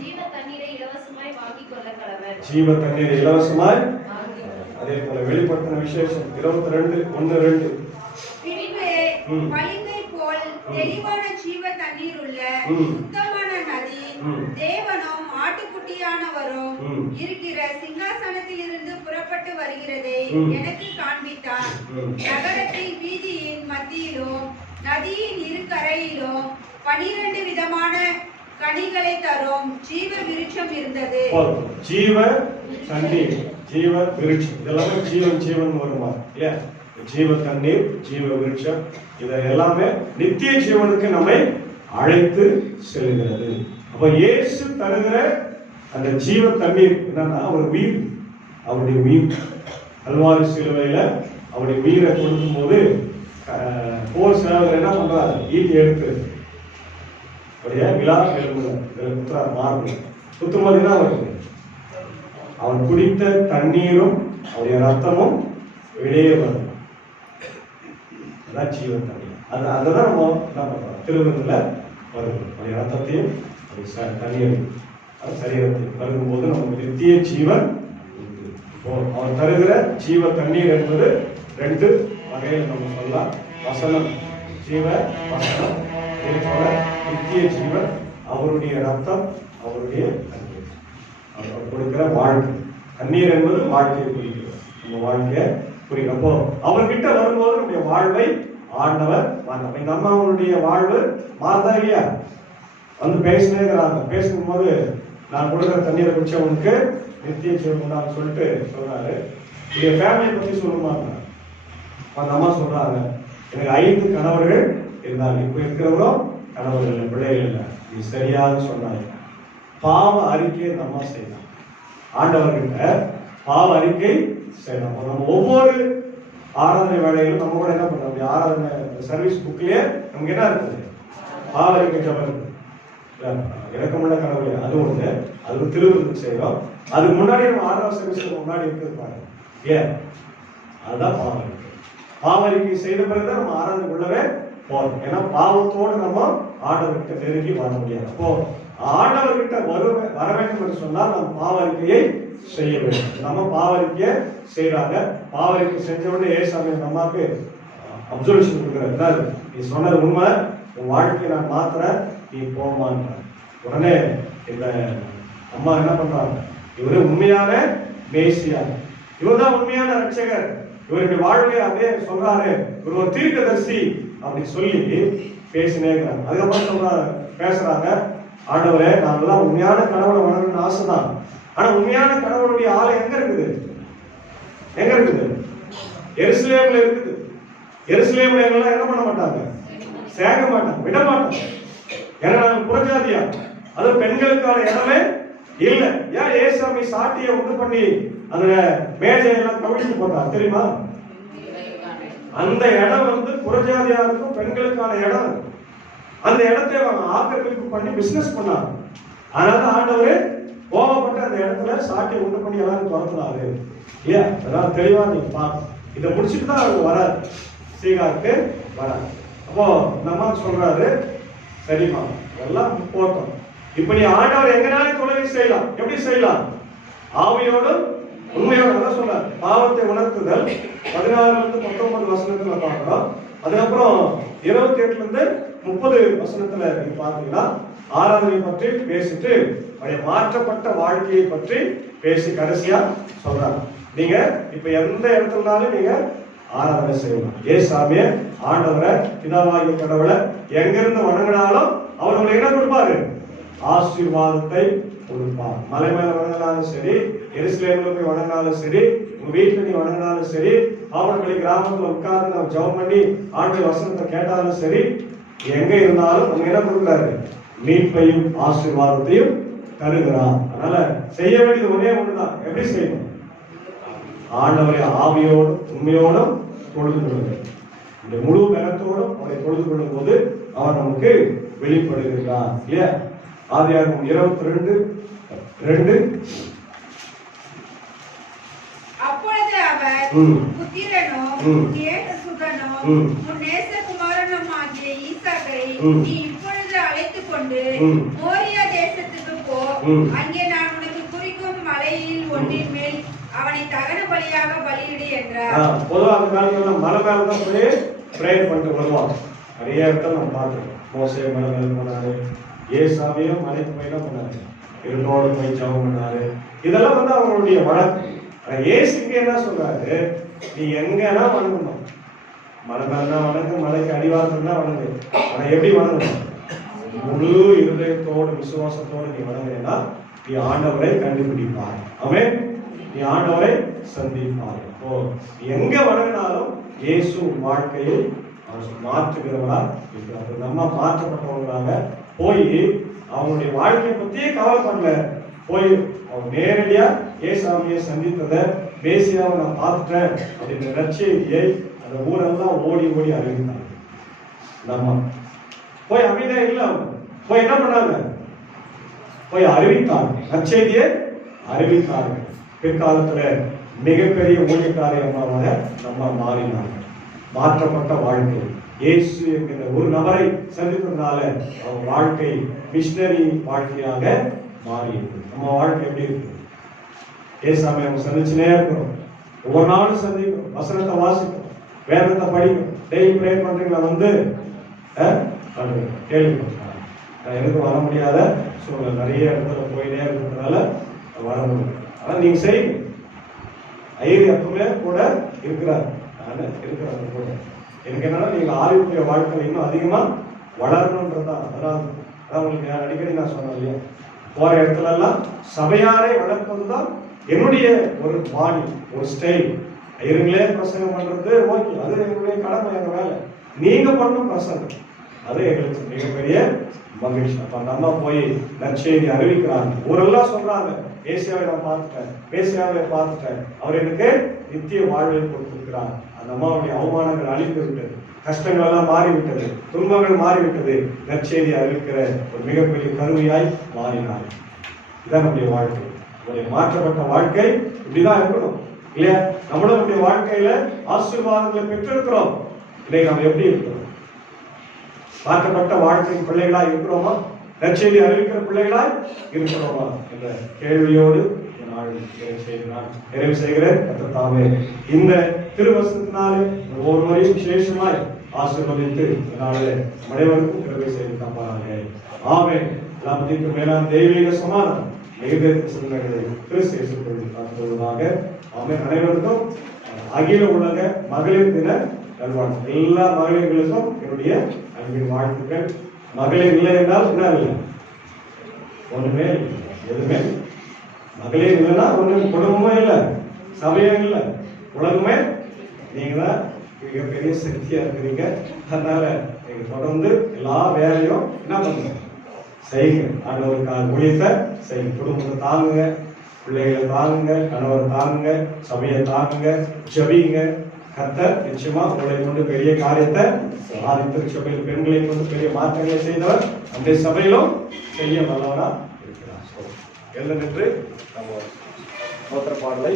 ஜீவ தண்ணீரை இலவசமாய் வாங்கிக் கொள்ள கடவன். ஜீவ தண்ணீரை இலவசமாய். அதே போல வெளிப்படுத்தின விசேஷம் 22:1-2. பின்பு பளிங்கை போல் தெளிவான ஜீவ தண்ணீர் உள்ள சுத்தமான நதி தேவனும் ஆட்டுக்குட்டியானவரும் இருக்கிற சிங்காசனத்தில் இருந்து புறப்பட்டு வருகிறதை எனக்கு காண்பித்தார். நகரத்தின் வீதியின் மத்தியிலும் நதியின் இரு கரையிலும் 12 விதமான கனிகளை தரும் ஜீவ விருட்சம் இருந்தது. ஜீவ தண்ணீர், ஜீவ விருட்சம், இதெல்லாமே ஜீவன் வருமா இல்லையா? ஜீவ தண்ணீர், ஜீவ விருட்சம், இதை எல்லாமே நித்திய ஜீவனுக்கு நம்மை அழைத்து செல்கிறது. அப்ப இயேசு தருகிற அந்த ஜீவ தண்ணீர் என்னன்னா அவர் உயிர், அவருடைய உயிர். கல்வாரி சிலுவையில அவருடைய உயிரை கொடுக்கும் போது போர் சேவகர் என்ன பண்றாரு? ஈட்டி எடுத்து அப்படியே விழா எழுப்புற மார்பு குத்தும்போது என்ன வருது? அவர் குடித்த தண்ணீரும் அவருடைய ரத்தமும் வெளியே வரும். அதான் ஜீவ தண்ணீர். அதுதான் நம்ம என்ன பண்றோம், திருவிழா வருது. அவருடைய ரத்தத்தையும் தண்ணீரையும் சரீரத்தையும் பருகும் போது நமக்கு நித்திய ஜீவன். அவர் தருகிற ஜீவ தண்ணீர் என்பது 2 வகையில் நம்ம சொல்லலாம். வசனம், ஜீவ வசனம், அதே போல நித்திய ஜீவன், அவருடைய ரத்தம், அவருடைய தண்ணீர், அவர் கொடுக்கிற வாழ்க்கை. தண்ணீர் என்பது வாழ்க்கையை குறிக்கிறது, நம்ம வாழ்க்கையை குறிக்கும். அப்போ அவர்கிட்ட வரும்போது நம்முடைய வாழ்வை ஆண்டவர் மாற்ற. இந்த அம்மாவுடைய வாழ்வு மாறதா இல்லையா? வந்து பேசினேங்கிறாங்க. பேசும்போது நான் கொடுக்குற தண்ணீரை குடிச்சவனுக்கு நித்திய ஜீவன் உண்டான்னு சொல்லிட்டு சொல்றாரு. இந்த ஃபேமிலியை பத்தி சொல்லுமாங்க. அந்த அம்மா சொல்றாங்க, எனக்கு 5 கணவர்கள் இருந்தாங்க, இப்ப இருக்கிறவரும் கணவர்கள் இல்லை, பிள்ளைகள் இல்லை. இது சரியாக சொன்னாங்க. பாவ அறிக்கை அந்த அம்மா செய்யலாம். ஆண்டவர்கிட்ட பாவ அறிக்கை செய்யலாம். நம்ம ஒவ்வொரு ஆராதனை வேலையிலும் நம்ம கூட என்ன பண்றோம், ஆராதனை சர்வீஸ் புக்லயே நமக்கு என்ன இருக்குது, பாவ அறிக்கை ஜபம் இருக்கு. இறக்கமுள்ள கடவுளே அது ஒண்ணு, அது திருவிழா செய்யறோம். அதுக்கு முன்னாடி நம்ம ஆறாவது சர்வீஸ்க்கு முன்னாடி இருக்குது பாருங்க. ஏன் அதுதான் பாவ அறிக்கை. பாவ அறிக்கை செய்த பிறகுதான் நம்ம ஆராதனைக்குள்ளவே போறோம். ஏன்னா பாவத்தோடு நம்ம ஆண்டவர்கிட்ட நெருங்கி வர முடியாது. அப்போ ஆண்டவர்கிட்ட வர வேண்டும் என்று சொன்னால் நம்ம பாவ அறிக்கையை செய்ய வேண்டும். நம்ம பாவ அறிக்கையை செய்யறாங்க. பாவ அறிக்கை செஞ்ச உடனே ஏசாமி அம்மாவுக்கு அப்சர்வேஷன் கொடுக்குறாரு. நீ சொன்னது உண்மை, உன் வாழ்க்கையை நான் மாத்துறேன், நீ போமான். உடனே இந்த அம்மா என்ன பண்றாங்க, இவரு உண்மையான மேசியா, இவர் தான் உண்மையான ரட்சகர், இவருடைய வாழ்வை அதே சொல்றாரு, இவர் ஒரு தீர்க்கதரிசி அப்படின்னு சொல்லி பேசினேங்கிறாங்க. அதுக்கப்புறம் சொல்றாங்க, பேசுறாங்க, ஆண்டவரே நாங்கெல்லாம் உண்மையான கடவுளை வணங்கணும்னு ஆசைதான். ஆனா உண்மையான கடவுளுடைய ஆலயம் எங்க இருக்குது? எங்க இருக்குது? எருசலேம்ல இருக்குது. எருசலேம்ல எங்கெல்லாம் என்ன பண்ண மாட்டாங்க, சேர்க்க மாட்டாங்க, விட மாட்டாங்க. ஏன்னா நாங்க புறஜாதியா, அது பெண்களுக்கான இடமே இல்லை. ஏன் ஏசாமி சாட்டியை உண்டு பண்ணி அந்த மேஜையெல்லாம் கவிழ்த்து போட்டார் தெரியுமா? அந்த இடம் வந்து புறஜாதியாருக்கும் பெண்களுக்கான இடம். அந்த இடத்தை அவங்க ஆக்கிரமிப்பு பண்ணி பிசினஸ் பண்ணாங்க. அதனால ஆண்டவரே கோபப்பட்டு அந்த இடத்துல சாட்டியை உண்டு பண்ணி எல்லாரும் துரத்துனாரு. ஏன் அதெல்லாம் தெளிவா நீங்க பார்க்கணும். இதை முடிச்சுட்டு தான் அவங்க வராது, சீகாருக்கு வராது. அப்போ நம்ம சொல்றாரு, சரிம்மா எல்லாம் போட்டோம், இப்ப நீ ஆண்டவர் எங்கனாலும் தொலைவி செய்யலாம். எப்படி செய்யலாம்? ஆவியோடும் உண்மையோடு. தான் சொல்றாரு, பாவத்தை உணர்த்துதல் 16-19 வசனத்துல பார்க்கிறோம். அதுக்கப்புறம் 28-30 வசனத்துல நீங்க பாத்தீங்கன்னா ஆராதனை பற்றி பேசிட்டு அவருடைய மாற்றப்பட்ட வாழ்க்கையை பற்றி பேசி கடைசியா சொல்றாங்க, நீங்க இப்ப எந்த இடத்துலனாலும் நீங்க ஆராதனை செய்யலாம். ஏசாமிய ஆண்டவரை பிதாவாகிய கடவுளை எங்க இருந்து வணங்கினாலும் அவர் உங்களுக்கு என்ன கொடுப்பாரு? ஆசீர்வாதத்தை கொடுப்பார். மலை மேல வணங்கினாலும் சரி, எருசலேம்ல போய் வணங்கினாலும் சரி, உங்க வீட்டுல நீ வணங்கினாலும் சரி, அவர்களை கிராமத்துல உட்கார்ந்து நம்ம ஜெபம் பண்ணி ஆண்டு வசனத்தை கேட்டாலும் சரி, எங்க இருந்தாலும் நம்ம என்ன கொடுக்குறாரு? மீட்பையும் ஆசீர்வாதத்தையும் தருகிறார். அதனால செய்ய வேண்டியது ஒரே ஒண்ணுதான். எப்படி செய்யணும்? ஆண்டவரை ஆவியோடும் உண்மையோடும் தொழுது கொள்ளுங்கள். இந்த முழு நேரத்தோடும் அவரை தொழுது கொள்ளும் போது அவர் நமக்கு வெளிப்படுகிறார். இல்லையா? ஆதியாகமம் 22:2. அப்பொழுது அவர் புத்திரனும் நேசசுதனும் உன் நேசகுமாரனும் ஆகிய ஈசாக்கை நீ இப்பொழுது அழைத்துக் கொண்டு மோரியா தேசத்துக்கு போ, அங்கே நான் உனக்கு குறிக்கும் மலையில் ஒன்றின் மேல் அவனை தகன பலியாக பலியிடு என்றார். பொதுவாக அந்த காலத்துல மலை மேலதான் போய் பிரேயர் பண்ணிட்டு வருவாங்க. நிறைய இடத்துல நம்ம பார்த்தோம். மோசே மலை மேல போனாரு, ஏசாமியும் மலைக்கு போய் தான் பண்ணாரு, இருளோடு போய் ஜெபம் பண்ணாரு. இதெல்லாம் வந்து அவங்களுடைய வழக்கு. ஏசு இங்க என்ன சொல்றாரு? நீ எங்கன்னா வணங்கணும். மலை மேல வணங்கு, மலைக்கு அடிவாரத்தில் தான் வணங்கு. ஆனா எப்படி வணங்கணும்? முழு இருதயத்தோடு விசுவாசத்தோடு நீ வணங்கினா நீ ஆண்டவரை கண்டுபிடிப்பார். அவன் நீ ஆண்டவரை சந்திப்பார். இப்போ எங்க வணங்கினாலும் இயேசு வாழ்க்கையை மாற்றுகிறவரா இருக்கிறார். நம்ம மாற்றப்பட்டவங்களாக போய் அவங்களுடைய வாழ்க்கையை பத்தியே கவலை பண்ணல. போய் அவங்க நேரடியா ஏசாமியை சந்தித்ததை பேசியாவை நான் பார்த்துட்டேன் அப்படின்ற நற்செய்தியை அந்த ஊரெல்லாம் ஓடி ஓடி அறிவித்தாங்க. நம்ம போய் அமைதியா இல்ல, போய் என்ன பண்ணாங்க? போய் அறிவித்தாங்க, நற்செய்தியை அறிவித்தார்கள். பிற்காலத்துல மிகப்பெரிய ஊழியக்காரியமாக நம்ம மாறினாங்க. மாற்றப்பட்ட வாழ்க்கை. இயேசு என்கிற ஒரு நபரை சந்தித்ததுனால அவங்க வாழ்க்கை மிஷனரி வாழ்க்கையாக மாறியிருக்கு. நம்ம வாழ்க்கை எப்படி இருக்கு? ஏசாமி நம்ம சந்திச்சுனே இருக்கிறோம். ஒவ்வொரு நாளும் சந்திக்கிறோம், வசனத்தை வாசிக்கிறோம், வேதத்தை படிக்கிறோம். டெய்லி ப்ரே பண்றீங்களா? வந்து கேள்விப்பட்டிருக்காங்க. எனக்கு வர முடியாத சூழ்நிலை, நிறைய இடத்துல போயிட்டே இருக்கிறதுனால வர முடியும். ஆனா நீங்க செய்யுங்க. ஐயர் எப்பவுமே கூட இருக்கிறார், இருக்கிறாங்க கூட. எனக்கு என்னன்னா நீங்க ஆரோக்கிய வாழ்க்கையில் இன்னும் அதிகமா வளரணும்ன்றதுதான். அதான் உங்களுக்கு அடிக்கடி நான் சொன்னேன் இல்லையா, போற இடத்துல எல்லாம் சபையாரை வளர்ப்பதுதான் என்னுடைய ஒரு பாணி, ஒரு ஸ்டைல். ஐயருங்களே பிரசங்கம் பண்றது ஓகே, அது என்னுடைய கடமை, எங்க வேலை. நீங்க பண்ணும் பிரசங்கம் அது எங்களுக்கு மிகப்பெரிய மகிழ்ச்சி. அப்ப நம்ம போய் நற்செய்தி அறிவிக்கிறாங்க, ஊரெல்லாம் சொல்றாங்க, ஏசியாவை நான் பார்த்துட்டேன், மேசியாவை பார்த்துட்டேன், அவர் எனக்கு நித்திய வாழ்வை கொடுத்திருக்கிறார். அந்த அம்மாவுடைய அவமானங்கள் அழிந்து விட்டது, கஷ்டங்கள் எல்லாம் மாறிவிட்டது, துன்பங்கள் மாறிவிட்டது. நற்செய்தி அறிவிக்கிற ஒரு மிகப்பெரிய கருவியாய் மாறினார். இதான் நம்முடைய வாழ்க்கை. நம்முடைய மாற்றப்பட்ட வாழ்க்கை இப்படிதான் இருக்கணும் இல்லையா? நம்மளும் நம்முடைய வாழ்க்கையில ஆசீர்வாதங்களை பெற்றிருக்கிறோம். இன்னைக்கு நம்ம எப்படி இருக்கிறோம்? மாற்றப்பட்ட வாழ்க்கையின் பிள்ளைகளாய் இருக்கிறோமா? நற்செய்தி அறிவிக்கிற பிள்ளைகளாய் இருக்கிறோமா என்ற கேள்வியோடு நிறைவு செய்கிறேன். கர்த்தர் இந்த திருவசனத்தினாலே ஒவ்வொருவரையும் விசேஷமாய் ஆசீர்வதித்து நாளே அனைவருக்கும் கிருபை செய்து காப்பாராக. ஆமென். எல்லாத்துக்கும் மேலான தெய்வீக சமாதானம் சிந்தனைகளை கிறிஸ்து இயேசுவுக்குள் காத்துவதாக. ஆமென். அனைவருக்கும் அகில உலக மகளிர் தின நல்வாழ்த்து. எல்லா மகளிர்களுக்கும் என்னுடைய அன்பின் வாழ்த்துக்கள். மகளிர் இல்லை என்றால் என்ன இல்லை? ஒண்ணுமே எதுவுமே. மகளிர் இல்லைன்னா ஒண்ணு குடும்பமே இல்லை, சபையும் இல்லை, உலகமே. நீங்க தான் மிகப்பெரிய சக்தியா இருக்கிறீங்க. அதனால நீங்க தொடர்ந்து எல்லா வேலையும் என்ன பண்ணுங்க, செய்யுங்க. ஆண்டவருக்காக ஊழியத்தை செய்யுங்க. குடும்பத்தை தாங்குங்க, பிள்ளைகளை தாங்குங்க, கணவரை தாங்குங்க, சபையை தாங்குங்க, ஜெபிங்க. கர்த்தர் நிச்சயமா உங்களை கொண்டு பெரிய காரியத்தை சாதித்து, சபையில் பெண்களை கொண்டு பெரிய மாற்றங்களை செய்தவர் அந்த சபையிலும் செய்ய வல்லவரா இருக்கிறார். எழுந்து நின்று நம்ம ஸ்தோத்திர பாடலை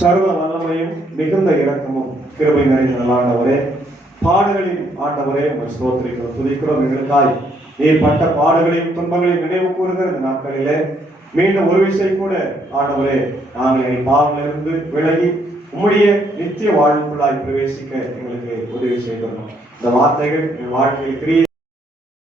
சர்வ வல்லமையும் மிகுந்த இரக்கமும் கிருபை நிறைந்த ஆண்டவரே, பாடுகளின் ஆண்டவரே உங்கள் ஸ்தோத்திரிக்கிறோம், துதிக்கிறோம். எங்களுக்காய் நீர் பட்ட பாடுகளையும் துன்பங்களையும் நினைவு கூறுகிற இந்த நாட்களிலே மீண்டும் ஒரு விஷயம் கூட ஆண்டவரே, நாங்கள் எங்கள் பாவங்களிலிருந்து விலகி உம்முடைய நித்திய வாழ்வுக்குள்ளாய் பிரவேசிக்க எங்களுக்கு உதவி செய்தோம். இந்த வார்த்தைகள் என் வாழ்க்கையில் கிரியை